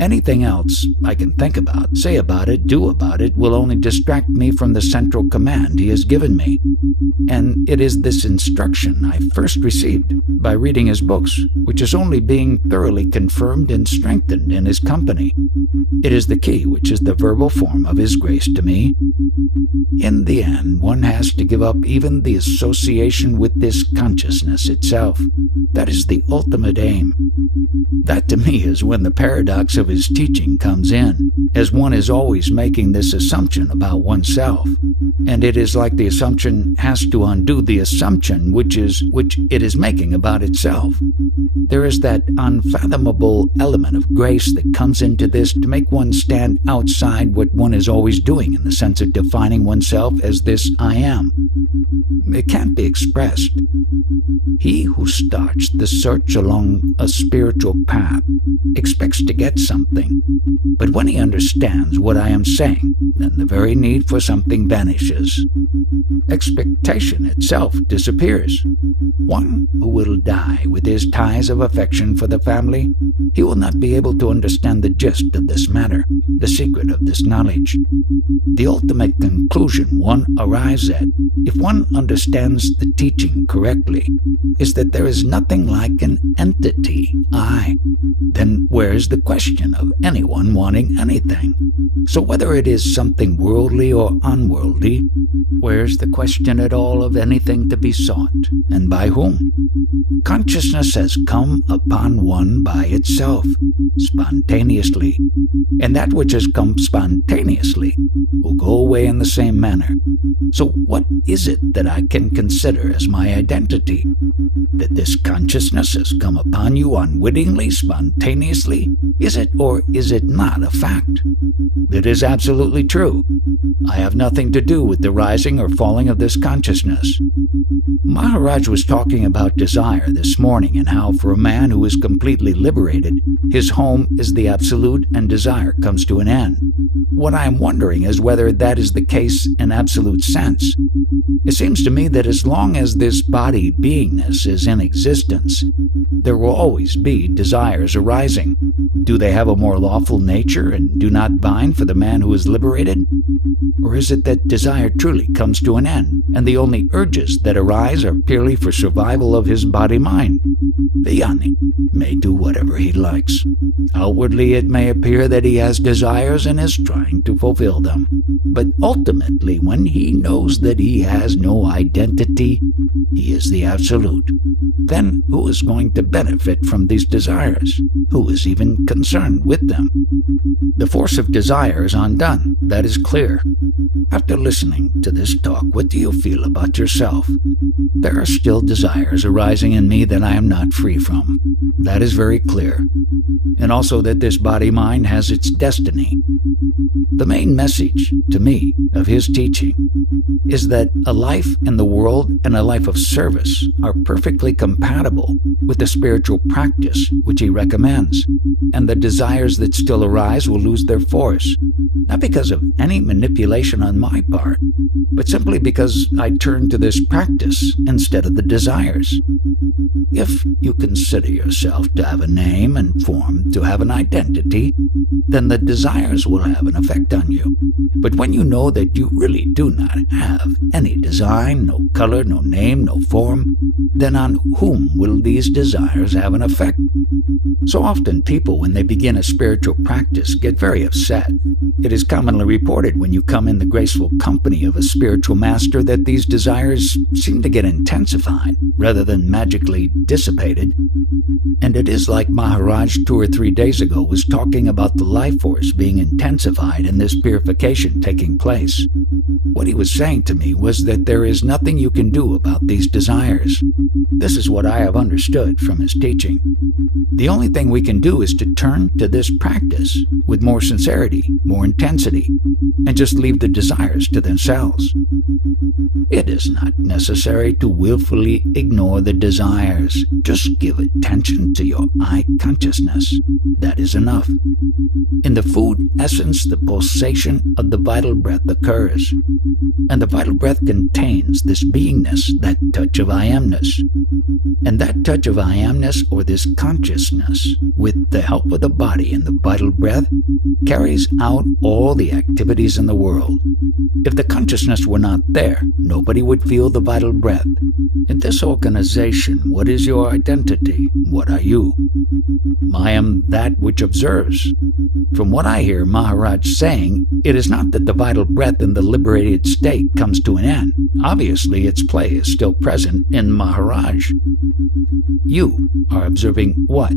Anything else I can think about, say about it, do about it, will only distract me from the central command he has given me. And it is this instruction I first received by reading his books, which is only being thoroughly confirmed and strengthened in his company. It is the key which is the verbal form of his grace to me. In the end, one has to give up even the association with this consciousness itself. That is the ultimate aim. That to me is when the paradox of his teaching comes in, as one is always making this assumption about oneself. And it is like the assumption has to undo the assumption which it is making about itself. There is that unfathomable element of grace that comes into this to make one stand outside what one is always doing in the sense of defining oneself as this I am. It can't be expressed. He who starts the search along a spiritual path expects to get something, but when he understands what I am saying, then the very need for something vanishes. Expectation itself disappears. One who will die with his ties of affection for the family, he will not be able to understand the gist of this matter, the secret of this knowledge. The ultimate conclusion one arrives at, if one understands the teaching correctly, is that there is nothing like an entity, I. Then where is the question of anyone wanting anything? So whether it is something worldly or unworldly, where's the question at all of anything to be sought, and by whom? Consciousness has come upon one by itself, spontaneously, and that which has come spontaneously will go away in the same manner. So what is it that I can consider as my identity? That this consciousness has come upon you unwittingly, spontaneously? Is it or is it not a fact? It is absolutely true. I have nothing to do with the rising or falling of this consciousness. Maharaj was talking about desire this morning and how for a man who is completely liberated, his home is the absolute and desire comes to an end. What I am wondering is whether that is the case in absolute sense. It seems to me that as long as this body body beingness is in existence, there will always be desires arising. Do they have a more lawful nature and do not bind for the man who is liberated? Or is it that desire truly comes to an end, and the only urges that arise are purely for survival of his body-mind? The yoni may do whatever he likes. Outwardly it may appear that he has desires and is trying to fulfill them. But ultimately, when he knows that he has no identity, he is the Absolute. Then who is going to benefit from these desires? Who is even concerned with them? The force of desire is undone, that is clear. After listening to this talk, what do you feel about yourself? There are still desires arising in me that I am not free from. That is very clear. And also that this body-mind has its destiny. The main message, to me, of his teaching is that a life in the world and a life of service are perfectly compatible with the spiritual practice which he recommends, and the desires that still arise will lose their force, not because of any manipulation on my part, but simply because I turn to this practice instead of the desires. If you consider yourself to have a name and form, to have an identity, then the desires will have an effect on you. But when you know that you really do not have any design, no color, no name, no form, then on whom will these desires have an effect? So often people, when they begin a spiritual practice, get very upset. It is commonly reported when you come in the graceful company of a spiritual master that these desires seem to get intensified rather than magically dissipated. And it is like Maharaj 2 or 3 days ago was talking about the life force being intensified and this purification taking place. What he was saying to me was that there is nothing you can do about these desires. This is what I have understood from his teaching. The only thing we can do is to turn to this practice with more sincerity, more intensity, and just leave the desires to themselves. It is not necessary to willfully ignore the desires. Just give attention to your I consciousness. That is enough. In the food essence, the pulsation of the vital breath occurs, and the vital breath contains this beingness, that touch of I amness. And that touch of I amness, or this consciousness, with the help of the body and the vital breath, carries out all the activities in the world. If the consciousness were not there, nobody would feel the vital breath. In this organization, what is your identity? What are you? I am that which observes. From what I hear Maharaj saying, it is not that the vital breath in the liberated state comes to an end. Obviously, its play is still present in Maharaj. You are observing what?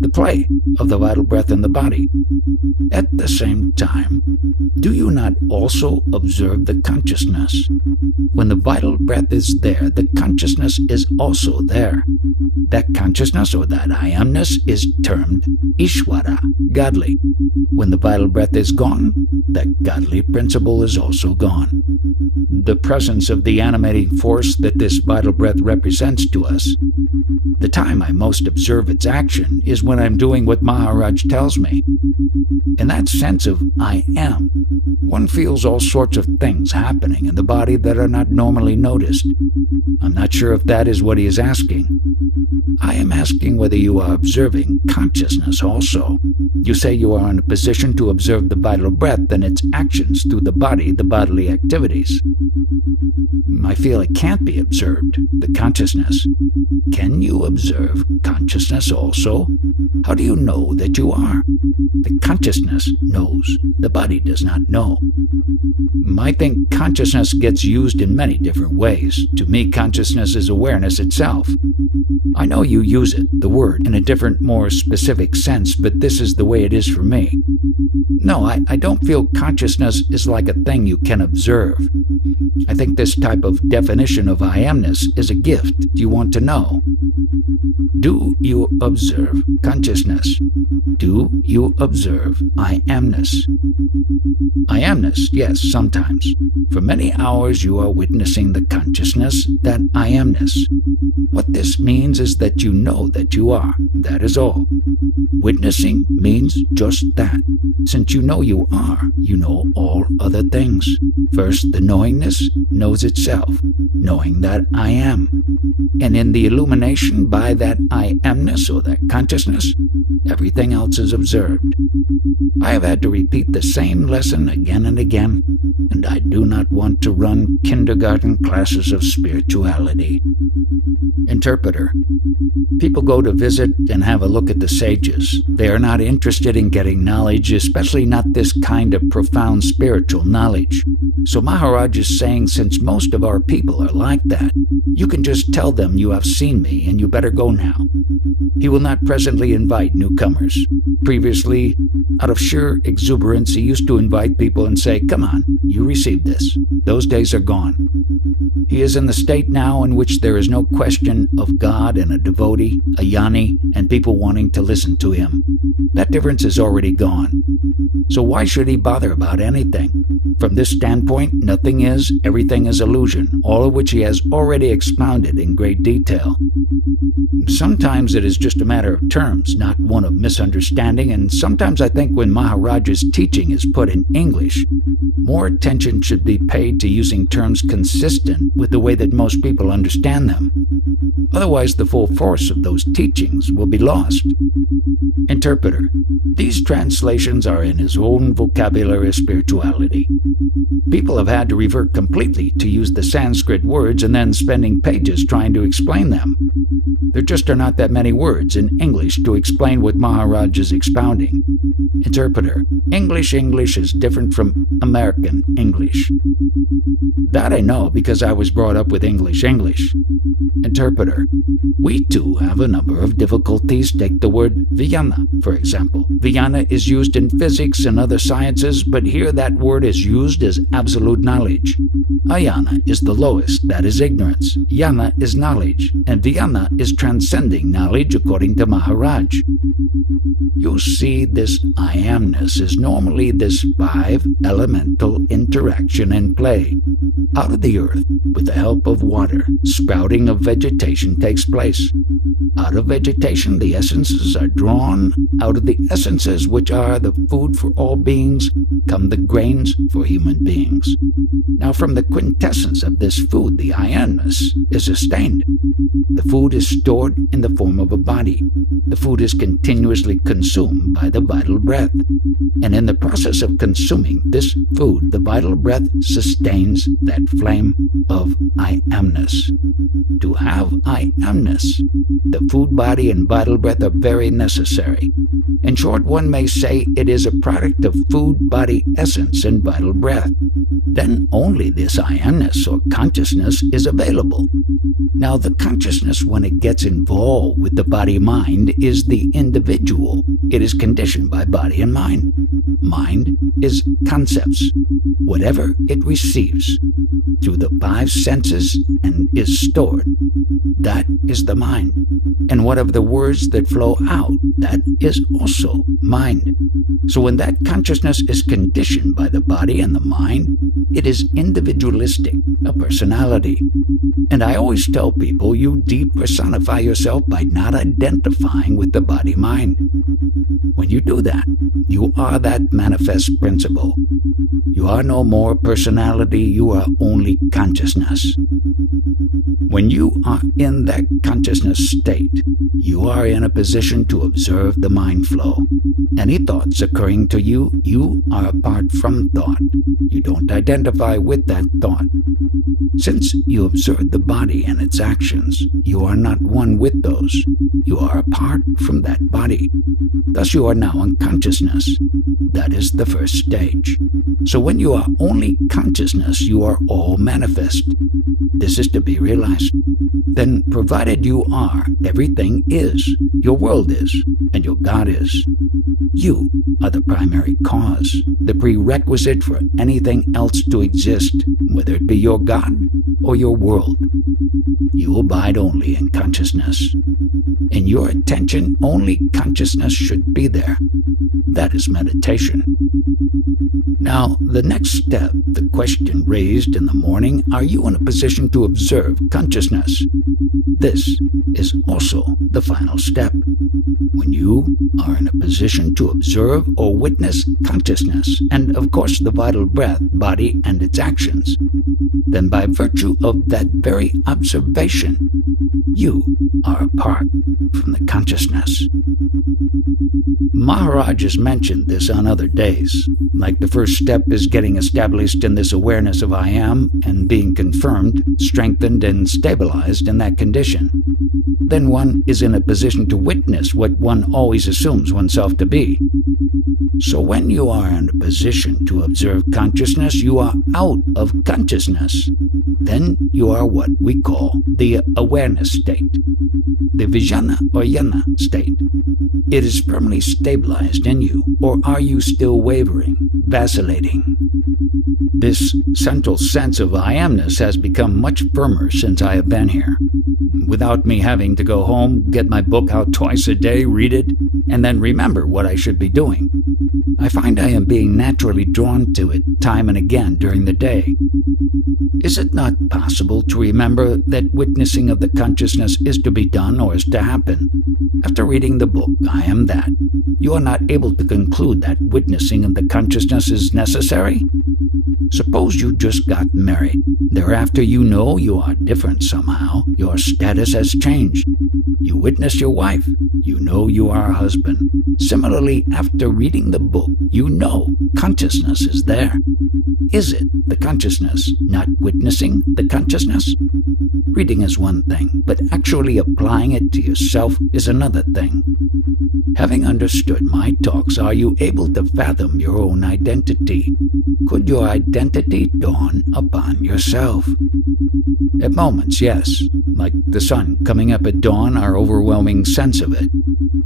The play of the vital breath in the body. At the same time, do you not also observe the consciousness? When the vital breath is there, the consciousness is also there. That consciousness, or that I amness, is termed Ishvara, godly. When the vital breath is gone, that godly principle is also gone. The presence of the animating force that this vital breath represents to us, the time I most observe its action is when I'm doing what Maharaj tells me. In that sense of I am, one feels all sorts of things happening in the body that are not normally noticed. I'm not sure if that is what he is asking. I am asking whether you are observing consciousness also. You say you are in a position to observe the vital breath and its actions through the body, the bodily activities. I feel it can't be observed, the consciousness. Can you observe consciousness also? How do you know that you are? The consciousness knows. The body does not know. I think consciousness gets used in many different ways. To me, consciousness is awareness itself. I know you use it, the word, in a different, more specific sense, but this is the way it is for me. No, I don't feel consciousness is like a thing you can observe. I think this type of definition of I amness is a gift. Do you want to know? Do you observe consciousness? Do you observe I amness? I amness, yes, sometimes. For many hours you are witnessing the consciousness, that I amness. What this means is that you know that you are. That is all. Witnessing means just that. Since you know you are, you know all other things. First, the knowingness knows itself. Knowing that that I am. And in the illumination by that I amness or that consciousness, everything else is observed. I have had to repeat the same lesson again and again, and I do not want to run kindergarten classes of spirituality. Interpreter. People go to visit and have a look at the sages. They are not interested in getting knowledge, especially not this kind of profound spiritual knowledge. So Maharaj is saying, since most of our people are like that, you can just tell them you have seen me and you better go now. He will not presently invite newcomers. Previously, out of sheer exuberance, he used to invite people and say, come on, you received this. Those days are gone. He is in the state now in which there is no question of God and a devotee, a jnani, and people wanting to listen to him. That difference is already gone. So why should he bother about anything? From this standpoint, nothing is, everything is illusion, all of which he has already expounded in great detail. Sometimes it is just a matter of terms, not one of misunderstanding, and sometimes I think when Maharaj's teaching is put in English, more attention should be paid to using terms consistent with the way that most people understand them. Otherwise, the full force of those teachings will be lost. Interpreter. These translations are in his own vocabulary of spirituality. People have had to revert completely to use the Sanskrit words and then spending pages trying to explain them. There just are not that many words in English to explain what Maharaj is expounding. Interpreter. English is different from American English. That I know because I was brought up with English. Interpreter. We too have a number of difficulties. Take the word Vijnana, for example. Vijnana is used in physics and other sciences, but here that word is used as absolute knowledge. Ajnana is the lowest, that is ignorance. Jnana is knowledge, and Vijnana is transcending knowledge according to Maharaj. You see, this I amness is normally this 5 elemental interaction and play. Out of the earth, with the help of water, sprouting of vegetation takes place. Out of vegetation, the essences are drawn. Out of the essences, which are the food for all beings, come the grains for human beings. Now, from the quintessence of this food, the I amness is sustained. The food is stored in the form of a body. The food is continuously consumed by the vital breath. And in the process of consuming this food, the vital breath sustains that flame of I amness. To have I amness, the food body and vital breath are very necessary. In short, one may say it is a product of food, body, essence, and vital breath. Then only this I amness or consciousness is available. Now, the consciousness, when it gets involved with the body-mind, is the individual. It is conditioned by body and mind. Mind is concepts, whatever it receives through the 5 senses and is stored. That is the mind. And whatever the words that flow out, that is also mind. So when that consciousness is conditioned by the body and the mind, it is individualistic, a personality. And I always tell people you depersonify yourself by not identifying with the body-mind. When you do that, you are that manifest principle. You are no more personality, you are only consciousness. When you are in that consciousness state, you are in a position to observe the mind flow. Any thoughts occurring to you, you are apart from thought. You don't identify with that thought. Since you observe the body and its actions, you are not one with those. You are apart from that body. Thus you are now in consciousness. That is the first stage. So when you are only consciousness, you are all manifest. This is to be realized. Then, provided you are, everything is. Your world is, and your God is. You are the primary cause, the prerequisite for anything else to exist, whether it be your God or your world. You abide only in consciousness. In your attention, only consciousness should be there. That is meditation. observation. Now, the next step, the question raised in the morning, are you in a position to observe consciousness? This is also the final step. When you are in a position to observe or witness consciousness, and of course the vital breath, body, and its actions, then by virtue of that very observation, you are apart from the consciousness. Maharaj has mentioned this on other days. Like the first step is getting established in this awareness of I am and being confirmed, strengthened, and stabilized in that condition. Then one is in a position to witness what one always assumes oneself to be. So when you are in a position to observe consciousness, you are out of consciousness. Then you are what we call the awareness state, the vijnana or jnana state. It is firmly stabilized in you, or are you still wavering, vacillating? This central sense of I amness has become much firmer since I have been here. Without me having to go home, get my book out twice a day, read it, and then remember what I should be doing. I find I am being naturally drawn to it time and again during the day. Is it not possible to remember that witnessing of the consciousness is to be done or is to happen? After reading the book, I Am That, you are not able to conclude that witnessing of the consciousness is necessary? Suppose you just got married. Thereafter you know you are different somehow. Your status has changed. You witness your wife. You know you are a husband. Similarly, after reading the book, you know consciousness is there. Is it the consciousness, not witnessing the consciousness? Reading is one thing, but actually applying it to yourself is another thing. Having understood my talks, are you able to fathom your own identity? Could your identity dawn upon yourself? At moments, yes, like the sun coming up at dawn, our overwhelming sense of it.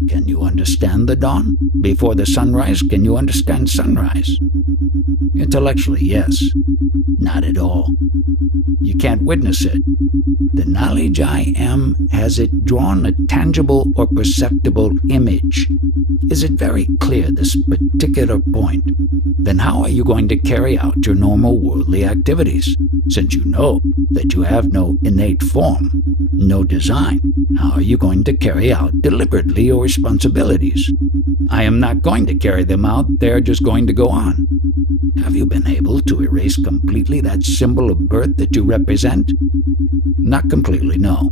Can you understand the dawn? Before the sunrise, can you understand sunrise? Intellectually, yes. Not at all. You can't witness it. The knowledge I am, has it drawn a tangible or perceptible image? Is it very clear, this particular point? Then how are you going to carry out your normal worldly activities? Since you know that you have no innate form, no design, how are you going to carry out deliberately your responsibilities? I am not going to carry them out, they're just going to go on. Have you been able to erase completely that symbol of birth that you represent? Not completely, no.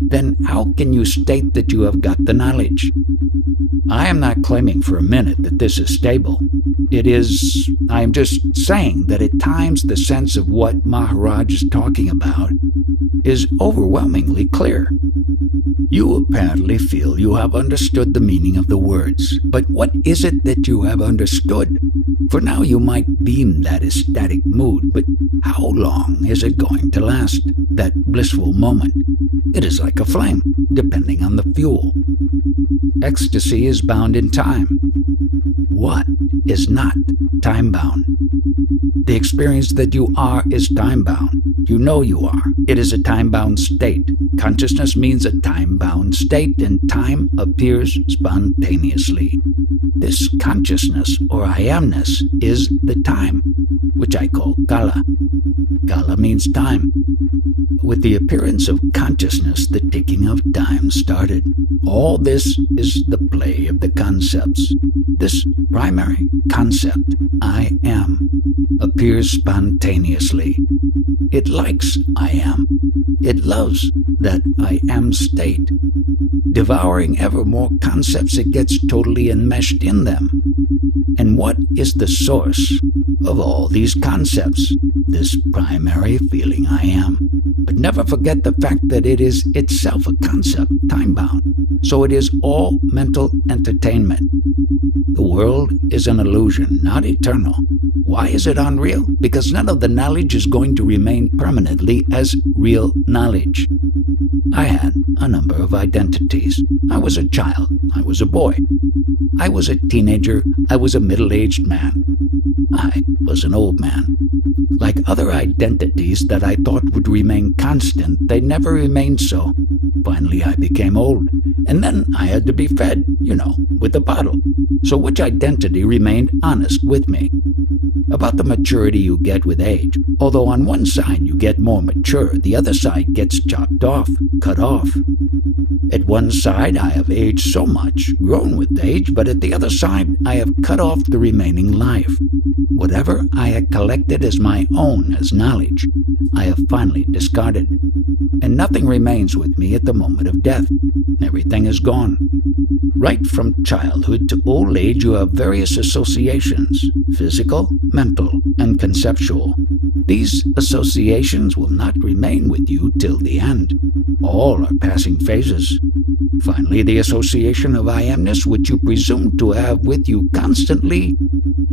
Then how can you state that you have got the knowledge? I am not claiming for a minute that this is stable. I am just saying that at times the sense of what Maharaj is talking about is overwhelmingly clear. You apparently feel you have understood the meaning of the words, but what is it that you have understood? For now you might deem that ecstatic mood, but how long is it going to last, that blissful moment? It is like a flame, depending on the fuel. Ecstasy is bound in time. What is not time-bound? The experience that you are is time-bound. You know you are. It is a time-bound state. Consciousness means a time-bound state, and time appears spontaneously. This consciousness, or I amness, is the time, which I call kala. Kala means time. With the appearance of consciousness, the ticking of time started. All this is the play of the concepts. This primary concept, I am, appears spontaneously. It likes I am. It loves that I am state. Devouring ever more concepts, it gets totally enmeshed in them. And what is the source of all these concepts? This primary feeling I am. But never forget the fact that it is itself a concept, time-bound. So it is all mental entertainment. The world is an illusion, not eternal. Why is it unreal? Because none of the knowledge is going to remain permanently as real knowledge. I had a number of identities. I was a child. I was a boy. I was a teenager. I was a middle-aged man. I was an old man. Like other identities that I thought would remain constant, they never remained so. Finally, I became old, And then I had to be fed, with the bottle. So which identity remained honest with me? About the maturity you get with age. Although on one side you get more mature, the other side gets chopped off, cut off. At one side I have aged so much, grown with age, but at the other side I have cut off the remaining life. Whatever I had collected as my own as knowledge, I have finally discarded. And nothing remains with me at the moment of death. Everything is gone. Right from childhood to old age you have various associations, physical, mental, and conceptual. These associations will not remain with you till the end. All are passing phases. Finally, the association of I amness, which you presume to have with you constantly,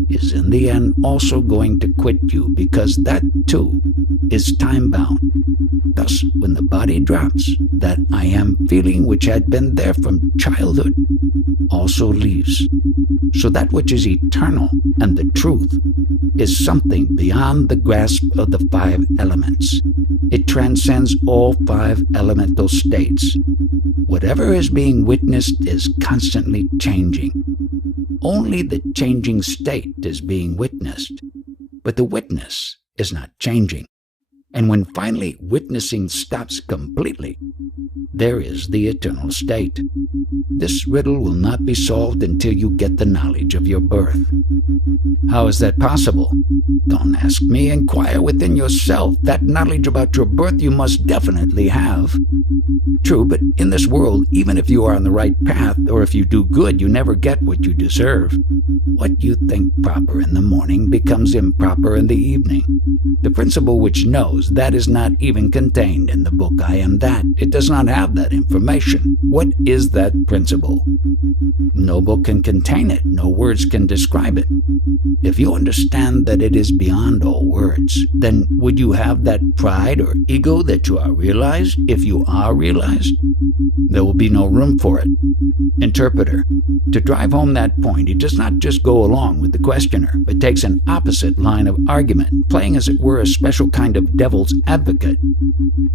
is in the end also going to quit you, because that, too, is time-bound. Thus, when the body drops, that I am feeling which had been there from childhood also leaves. So that which is eternal and the truth is something beyond the grasp of the 5 elements. It transcends all 5 elemental states. Whatever is being witnessed is constantly changing. Only the changing state is being witnessed, but the witness is not changing. And when finally witnessing stops completely, there is the eternal state. This riddle will not be solved until you get the knowledge of your birth. How is that possible? Don't ask me, inquire within yourself. That knowledge about your birth you must definitely have. True, but in this world, even if you are on the right path, or if you do good, you never get what you deserve. What you think proper in the morning becomes improper in the evening. The principle which knows that is not even contained in the book I Am That. It does not have that information. What is that principle? No book can contain it. No words can describe it. If you understand that it is beyond all words, then would you have that pride or ego that you are realized? If you are realized, there will be no room for it. Interpreter. To drive home that point, he does not just go along with the questioner, but takes an opposite line of argument, playing as it were a special kind of devil's advocate.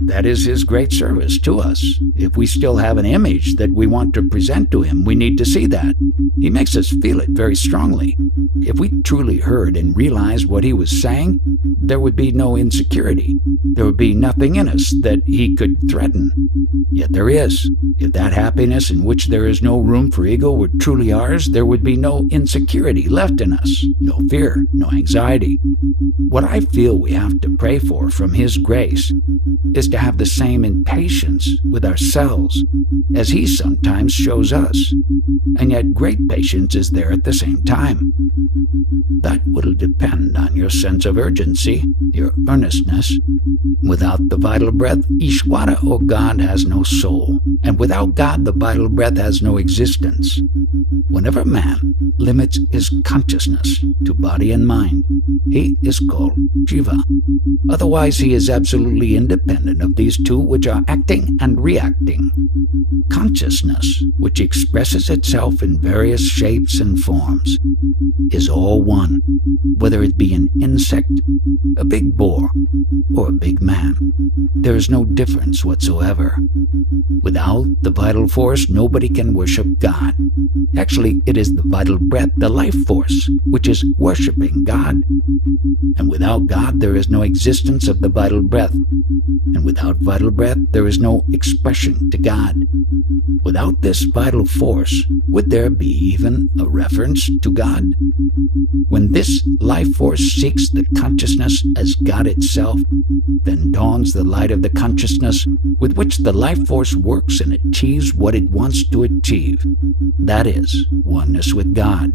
That is his great service to us. If we still have an image that we want to present to him, we need to see that. He makes us feel it very strongly. If we truly heard and realized what he was saying, there would be no insecurity. There would be nothing in us that he could threaten. Yet there is. If that happiness in which there is no room for ego were truly ours, there would be no insecurity left in us, no fear, no anxiety. What I feel we have to pray for from his grace is to have the same impatience with ourselves as he sometimes shows us, and yet great patience is there at the same time. That will depend on your sense of urgency, your earnestness. Without the vital breath, Ishvara or God has no soul, and without God the vital breath has no existence. Whenever man limits his consciousness to body and mind, he is called Jiva. Otherwise he is absolutely independent of these two which are acting and reacting. Consciousness, which expresses itself in various shapes and forms, is all one, whether it be an insect, a big boar, or a big man. There is no difference whatsoever. Without the vital force, nobody can worship God. Actually, it is the vital breath, the life force, which is worshiping God. And without God, there is no existence of the vital breath. And without vital breath, there is no expression to God. Without this vital force, would there be even a reference to God? When this life force seeks the consciousness as God itself, then dawns the light of the consciousness with which the life force works and achieves what it wants to achieve. That is, oneness with God.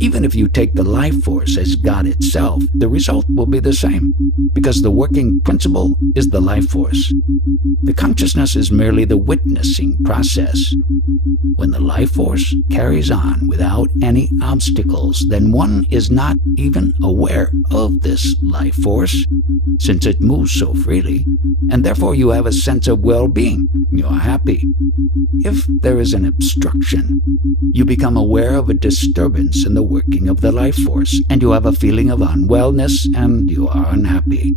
Even if you take the life force as God itself, the result will be the same, because the working principle is the life force. The consciousness is merely the witnessing process. When the life force carries on without any obstacles, then one is not even aware of this life force, since it moves so freely, and therefore you have a sense of well-being. You are happy. If there is an obstruction, you become aware of a disturbance in the working of the life force, and you have a feeling of unwellness, and you are unhappy.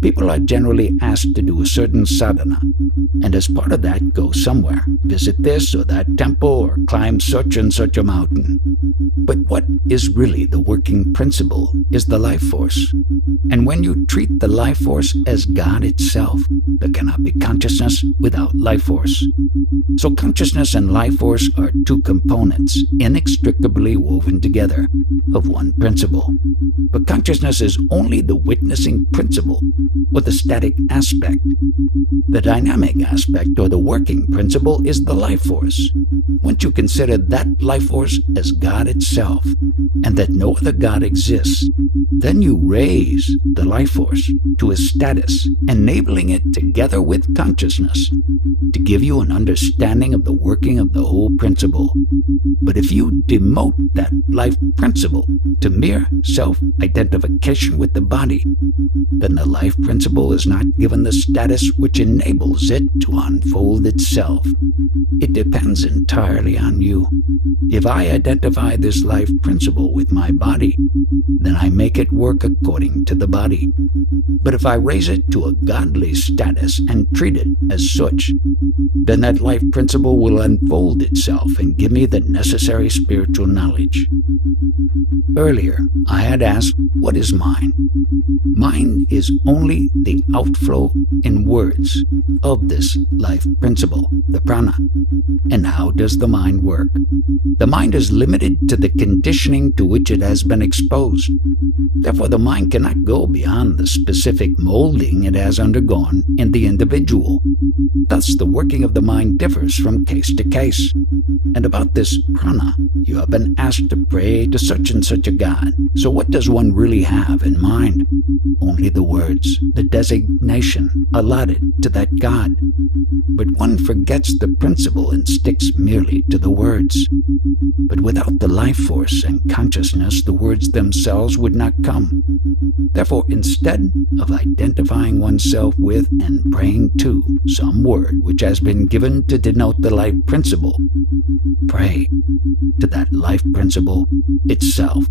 People are generally asked to do a certain sadhana, and as part of that go somewhere, visit this or that temple or climb such and such a mountain. But what is really the working principle is the life force. And when you treat the life force as God itself, there cannot be consciousness without life force. So consciousness and life force are two components inextricably woven together of one principle. But consciousness is only the witnessing principle or the static aspect. The dynamic aspect or the working principle is the life force. Once you consider that life force as God itself and that no other God exists, then you raise the life force to a status, enabling it together with consciousness to give you an understanding of the working of the whole principle. But if you demote that life principle to mere self-identification with the body, then the life principle is not given the status which enables it to unfold itself. It depends entirely on you. If I identify this life principle with my body, then I make it work according to the body. But if I raise it to a godly status and treat it as such, then that life principle will unfold itself and give me the necessary spiritual knowledge. Earlier, I had asked, what is mind? Mind is only the outflow in words of this life principle, the prana. And how does the mind work? The mind is limited to the conditioning to which it has been exposed. Therefore, the mind cannot go beyond the specific molding it has undergone in the individual. Thus, the working of the mind differs from case to case. And about this prana, you have been asked to pray to such and such a God. So what does one really have in mind? Only the words, the designation allotted to that God. But one forgets the principle and sticks merely to the words. But without the life force and consciousness, the words themselves would not come. Therefore, instead of identifying oneself with and praying to some word which has been given to denote the life principle, pray to that life principle itself.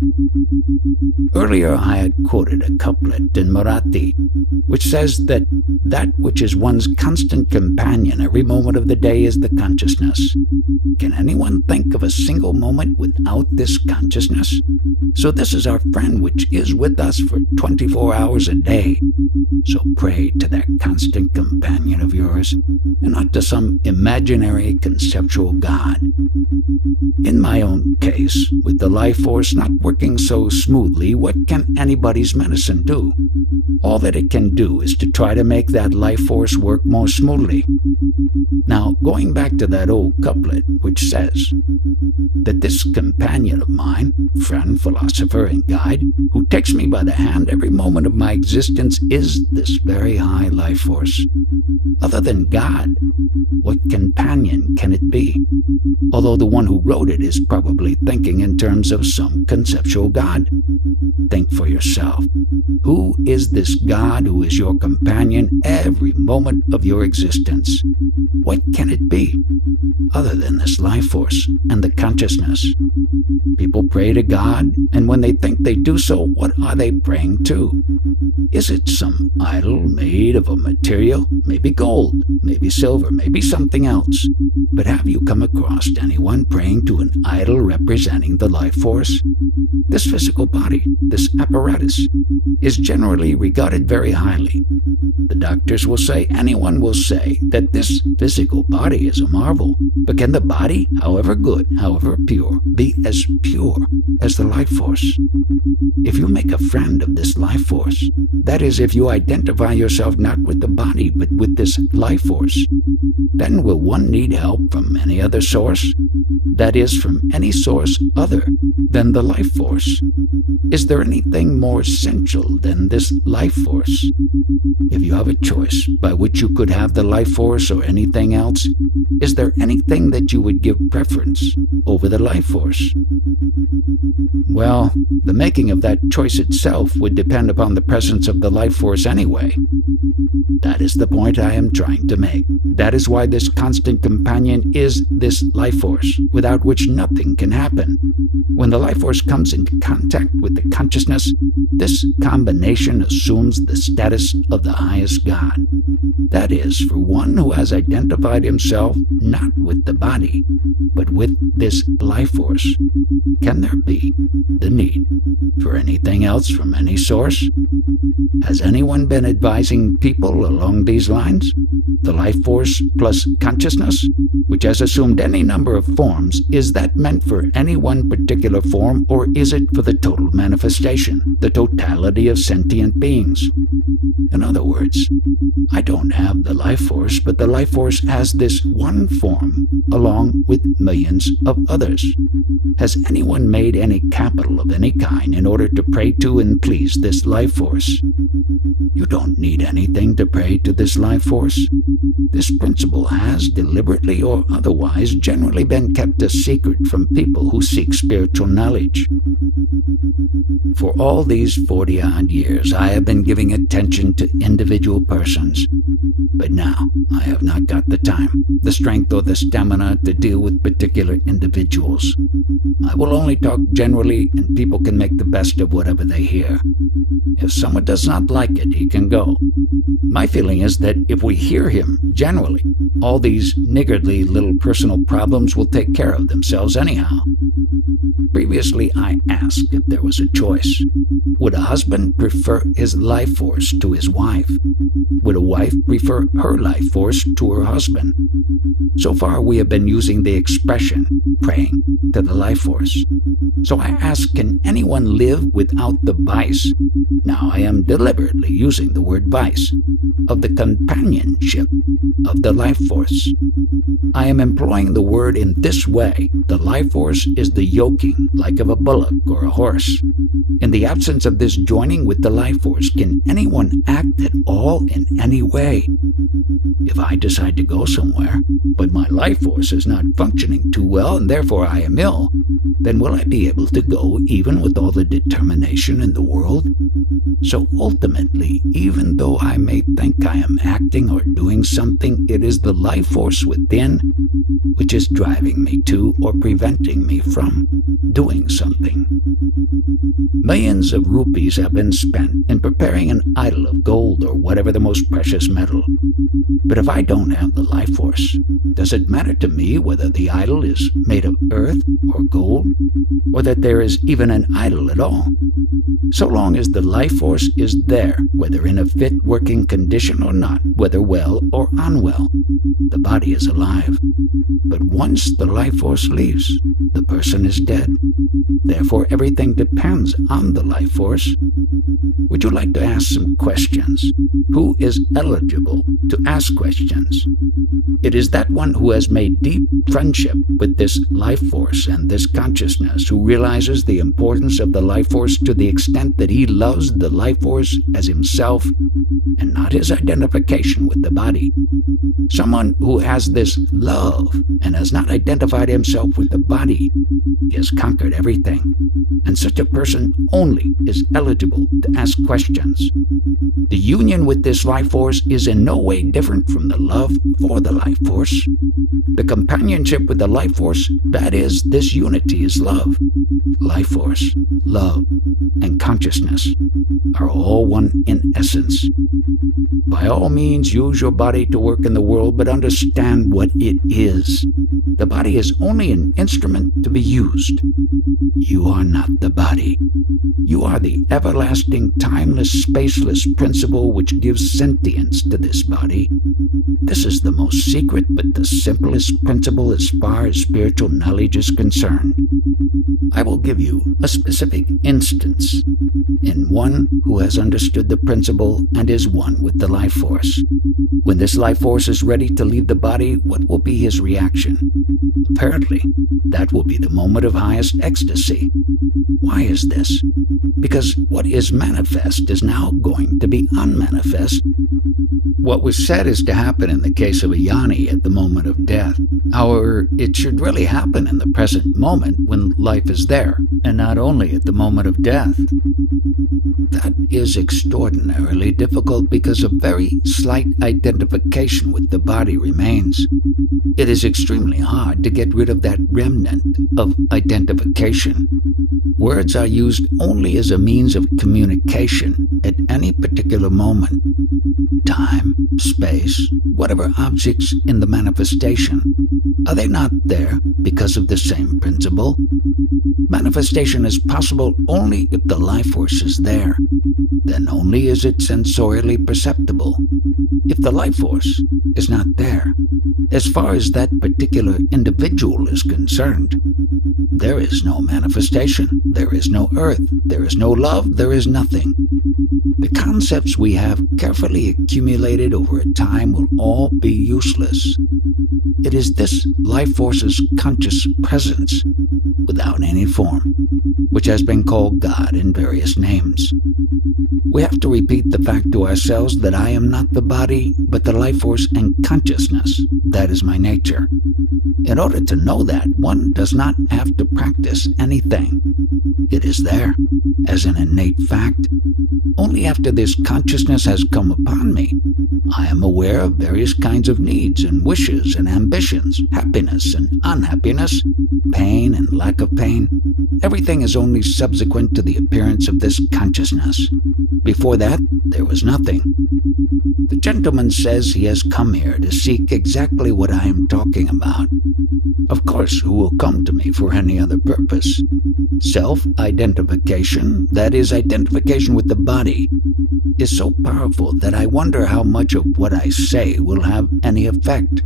Earlier I had quoted a couplet in Marathi which says that which is one's constant companion every moment of the day is the consciousness. Can anyone think of a single moment without this consciousness? So this is our friend which is with us for 24 hours a day. So pray to that constant companion of yours and not to some imaginary conceptual God. In my own case, with the life force not working so smoothly, what can anybody's medicine do? All that it can do is to try to make that life force work more smoothly. Now, going back to that old couplet which says that this companion of mine, friend, philosopher, and guide, who takes me by the hand every moment of my existence is this very high life force. Other than God, what companion can it be? Although the one who wrote it is probably thinking in terms of some conceptual God. Think for yourself. Who is this God who is your companion every moment of your existence? What can it be other than this life force and the consciousness? People pray to God, and when they think they do so, what are they praying to? Is it some idol made of a material? Maybe gold, maybe silver, maybe something else. But have you come across anyone praying to an idol representing the life force? This physical body, this apparatus, is generally regarded very highly. The doctors will say, anyone will say, that this physical body is a marvel. But can the body, however good, however pure, be as pure as the life force? If you make a friend of this life force, that is, if you identify yourself not with the body, but with this life force, then will one need help from any other source? That is, from any source other than the life force? Is there anything more essential than this life force? If you have a choice by which you could have the life force or anything else, is there anything that you would give preference over the life force? Well, the making of that choice itself would depend upon the presence of the life force anyway. That is the point I am trying to make. That is why this constant companion is this life force, without which nothing can happen. When the life force comes into contact with the consciousness, this combination of assumes the status of the highest God. That is, for one who has identified himself not with the body, but with this life force, can there be the need for anything else from any source? Has anyone been advising people along these lines? The life force plus consciousness, which has assumed any number of forms, is that meant for any one particular form, or is it for the total manifestation, the totality of sentient beings? In other words, I don't have the life force, but the life force has this one form, along with millions of others. Has anyone made any capital of any kind in order to pray to and please this life force? You don't need anything to pray to this life force. This principle has, deliberately or otherwise, generally been kept a secret from people who seek spiritual knowledge. For all these 40-odd years, I have been giving attention to individual persons. But now, I have not got the time, the strength, or the stamina to deal with particular individuals. I will only talk generally, and people can make the best of whatever they hear. If someone does not like it, he can go. My feeling is that if we hear him generally, all these niggardly little personal problems will take care of themselves anyhow. Previously, I asked if there was a choice. Would a husband prefer his life force to his wife? Would a wife prefer her life force to her husband? So far, we have been using the expression, praying to the life force. So I ask, can anyone live without the vice? Now I am deliberately using the word vice, of the companionship of the life force. I am employing the word in this way. The life force is the yoking, like of a bullock or a horse. In the absence of this joining with the life force, can anyone act at all in any way? If I decide to go somewhere, but my life force is not functioning too well and therefore I am ill, then will I be able to go even with all the determination in the world? So ultimately, even though I may think I am acting or doing something, it is the life force within which is driving me to or preventing me from doing something. Millions of rupees have been spent in preparing an idol of gold or whatever the most precious metal. But if I don't have the life force, does it matter to me whether the idol is made of earth or gold, or that there is even an idol at all? So long as the life force is there, whether in a fit working condition or not, whether well or unwell, the body is alive. But once the life force leaves, the person is dead. Therefore, everything depends on the life force. Would you like to ask some questions? Who is eligible to ask questions? It is that one who has made deep friendship with this life force and this consciousness, who realizes the importance of the life force to the extent that he loves the life force as himself and not his identification with the body. Someone who has this love and has not identified himself with the body, he has conquered everything, and such a person only is eligible to ask questions. The union with this life force is in no way different from the love for the life force. The companionship with the life force, that is, this unity is love. Life force, love, and consciousness are all one in essence. By all means, use your body to work in the world, but understand what it is. The body is only an instrument to be used. You are not the body. You are the everlasting, timeless, spaceless principle which gives sentience to this body. This is the most secret but the simplest principle as far as spiritual knowledge is concerned. I will give you a specific instance in one who has understood the principle and is one with the life force. When this life force is ready to leave the body, what will be his reaction? Apparently, that will be the moment of highest ecstasy. Why is this? Because what is manifest is now going to be unmanifest. What was said is to happen in the case of a jnani at the moment of death. However, it should really happen in the present moment when life is there, and not only at the moment of death. That is extraordinarily difficult because a very slight identification with the body remains. It is extremely hard to get rid of that remnant of identification. Words are used only as a means of communication at any particular moment. Time, space, whatever objects in the manifestation, are they not there because of the same principle? Manifestation is possible only if the life force is there. Then only is it sensorially perceptible. If the life force is not there, as far as that particular individual is concerned, there is no manifestation, there is no earth, there is no love, there is nothing. The concepts we have carefully accumulated over a time will all be useless. It is this life force's conscious presence, without any form, which has been called God in various names. We have to repeat the fact to ourselves that I am not the body, but the life force and consciousness. That is my nature. In order to know that, one does not have to practice anything. It is there, as an innate fact. Only after this consciousness has come upon me, I am aware of various kinds of needs and wishes and ambitions, happiness and unhappiness, pain and lack of pain. Everything is only subsequent to the appearance of this consciousness. Before that, there was nothing. The gentleman says he has come here to seek exactly what I am talking about. Of course, who will come to me for any other purpose? Self-identification, that is, identification with the body, is so powerful that I wonder how much of what I say will have any effect.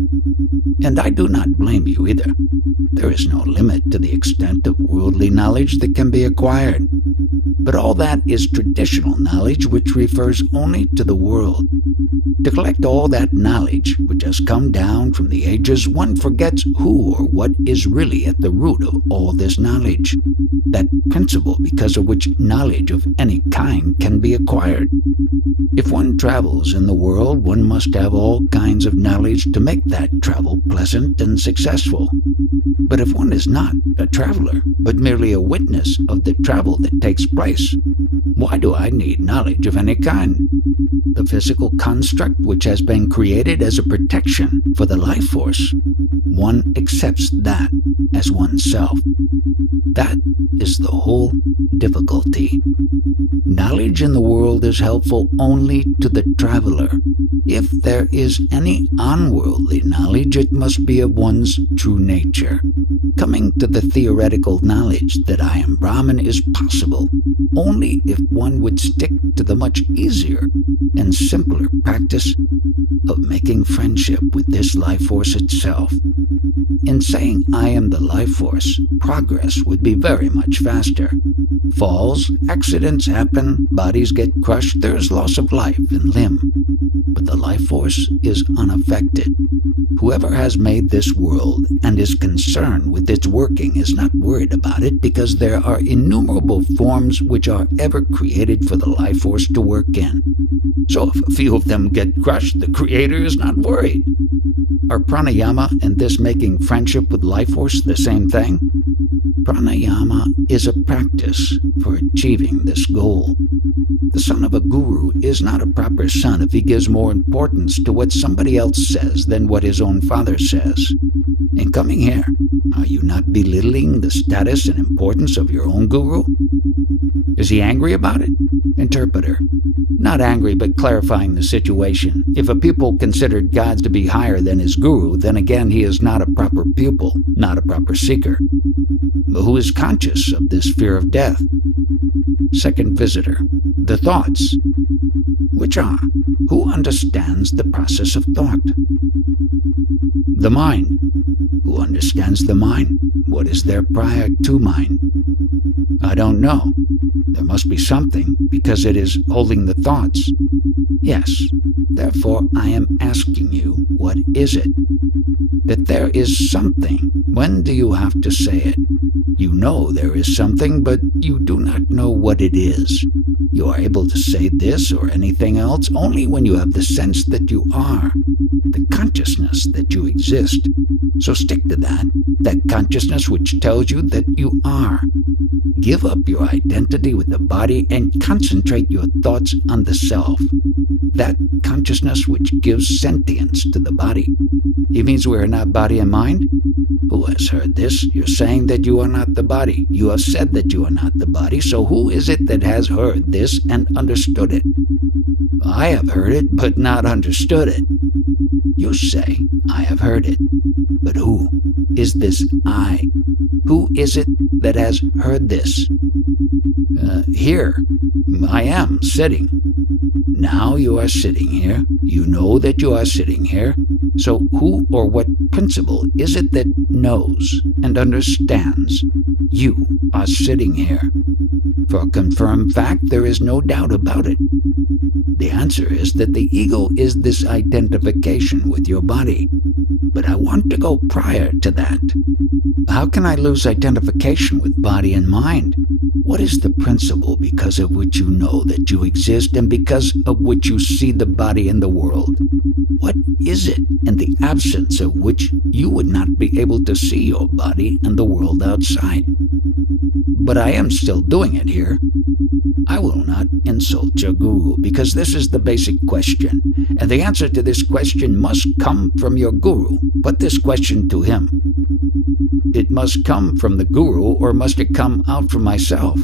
And I do not blame you either. There is no limit to the extent of worldly knowledge that can be acquired. But all that is traditional knowledge which refers only to the world. To collect all that knowledge which has come down from the ages, one forgets who or what is really at the root of all this knowledge, that principle because of which knowledge of any kind can be acquired. If one travels in the world, one must have all kinds of knowledge to make that travel pleasant and successful. But if one is not a traveler, but merely a witness of the travel that takes place, why do I need knowledge of any kind? The physical construct which has been created as a protection for the life force, one accepts that as oneself. That is the whole difficulty. Knowledge in the world is helpful only to the traveler. If there is any unworldly knowledge, it must be of one's true nature. Coming to the theoretical knowledge that I am Brahman is possible only if one would stick to the much easier and simpler practice of making friendship with this life force itself. In saying I am the life force, progress would be very much faster. Falls, accidents happen, bodies get crushed, there is loss of life and limb. But the life force is unaffected. Whoever has made this world and is concerned with its working is not worried about it because there are innumerable forms which are ever created for the life force to work in. So if a few of them get crushed, the Creator is not worried. Are pranayama and this making friendship with life force the same thing? Pranayama is a practice for achieving this goal. The son of a guru is not a proper son if he gives more importance to what somebody else says than what his own father says. In coming here, are you not belittling the status and importance of your own guru? Is he angry about it? Interpreter: not angry, but clarifying the situation. If a pupil considered God to be higher than his guru, then again he is not a proper pupil, not a proper seeker. But who is conscious of this fear of death? Second visitor: the thoughts. Which are? Who understands the process of thought? The mind. Who understands the mind? What is there prior to mind? I don't know. There must be something, because it is holding the thoughts. Yes, therefore I am asking you, what is it? That there is something. When do you have to say it? You know there is something, but you do not know what it is. You are able to say this or anything else only when you have the sense that you are, the consciousness that you exist. So stick to that consciousness which tells you that you are. Give up your identity with the body and concentrate your thoughts on the self. That consciousness which gives sentience to the body. It means we are not body and mind? Who has heard this? You're saying that you are not the body. You have said that you are not the body, so who is it that has heard this and understood it? I have heard it, but not understood it. You say, I have heard it. But who is this I? Who is it that has heard this? Here. I am sitting. Now you are sitting here. You know that you are sitting here. So who or what principle is it that knows and understands you are sitting here? For a confirmed fact, there is no doubt about it. The answer is that the ego is this identification with your body. But I want to go prior to that. How can I lose identification with body and mind? What is the principle because of which you know that you exist and because of which you see the body in the world? What is it in the absence of which you would not be able to see your body and the world outside? But I am still doing it here. I will not insult your guru because this is the basic question, and the answer to this question must come from your guru. Put this question to him. It must come from the guru, or must it come out from myself?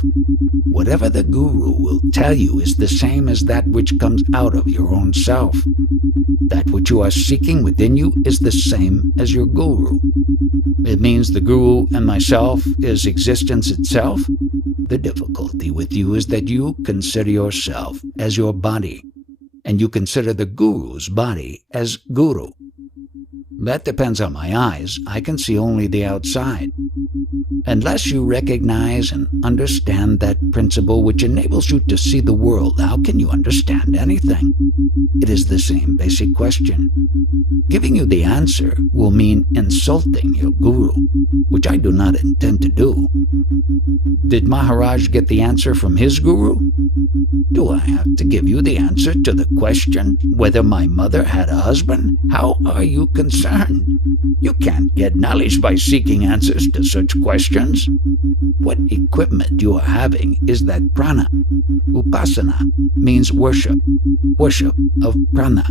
Whatever the guru will tell you is the same as that which comes out of your own self. That which you are seeking within you is the same as your guru. It means the guru and myself is existence itself. The difficulty with you is that you consider yourself as your body, and you consider the guru's body as guru. That depends on my eyes. I can see only the outside. Unless you recognize and understand that principle which enables you to see the world, how can you understand anything? It is the same basic question. Giving you the answer will mean insulting your guru, which I do not intend to do. Did Maharaj get the answer from his guru? Do I have to give you the answer to the question whether my mother had a husband? How are you concerned? You can't get knowledge by seeking answers to such questions. What equipment you are having is that prana. Upasana means worship of prana.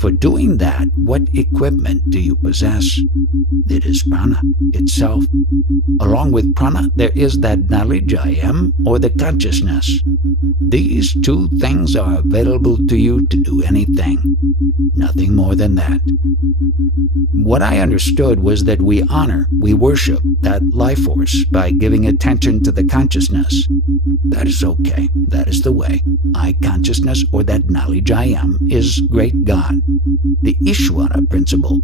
For doing that, what equipment do you possess? It is prana itself. Along with prana, there is that knowledge I am, or the consciousness. These two things are available to you to do anything. Nothing more than that. What I understood was that we honor, we worship that life force by giving attention to the consciousness. That is okay. That is the way. I consciousness, or that knowledge I am, is great God, the Ishvara principle,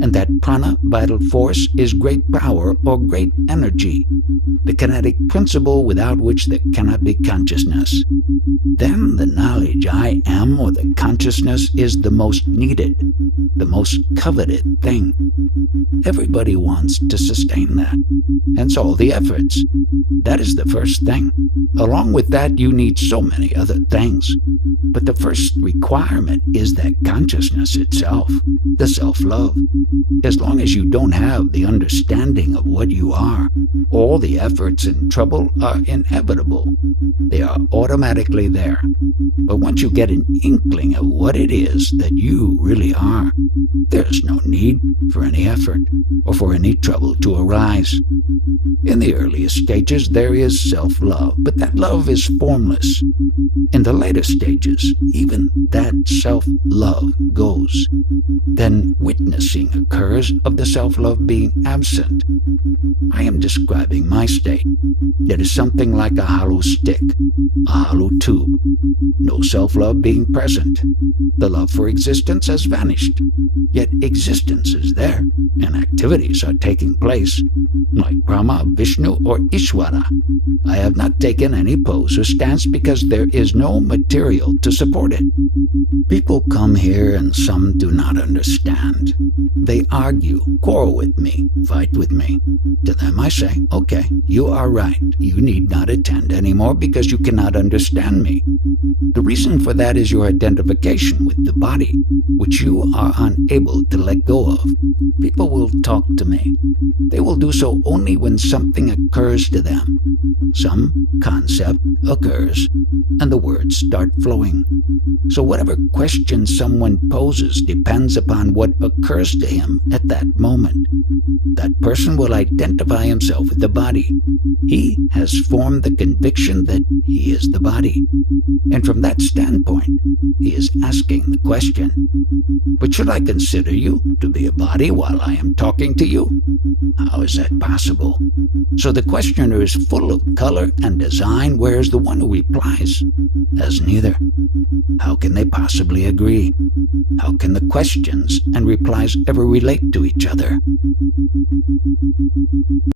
and that prana, vital force, is great power or great energy, the kinetic principle without which there cannot be consciousness. Then the knowledge I am, or the consciousness, is the most needed, the most coveted thing. Everybody wants to sustain that, hence all the efforts. That is the first thing. Along with that, you need so many other things. But the first requirement is that consciousness itself, the self-love. As long as you don't have the understanding of what you are, all the efforts and trouble are inevitable. They are automatically there. But once you get an inkling of what it is that you really are, there's no need for any effort or for any trouble to arise. In the earliest stages, there is self-love, but that love is formless. In the later stages, even that self-love goes. Then witnessing occurs of the self-love being absent. I am describing my state. It is something like a hollow stick, a hollow tube. No self-love being present. The love for existence has vanished. Yet existence is there, and activities are taking place, like Brahma, Vishnu, or Ishvara. I have not taken any pose or stance because there is no material to support it. People come here and some do not understand. They argue, quarrel with me, fight with me. To them I say, okay, you are right. You need not attend anymore because you cannot understand me. The reason for that is your identification with the body, which you are unable to let go of. People will talk to me. They will do so only when something occurs to them. Some concept occurs, and the words start flowing. So whatever question someone poses depends upon what occurs to him at that moment. That person will identify himself with the body. He has formed the conviction that he is the body. And from that standpoint, he is asking the question, but should I consider you to be a body while I am talking to you? How is that possible? So the questioner is full of color and design, whereas the one who replies has neither. How can they possibly agree? How can the questions and replies ever relate to each other?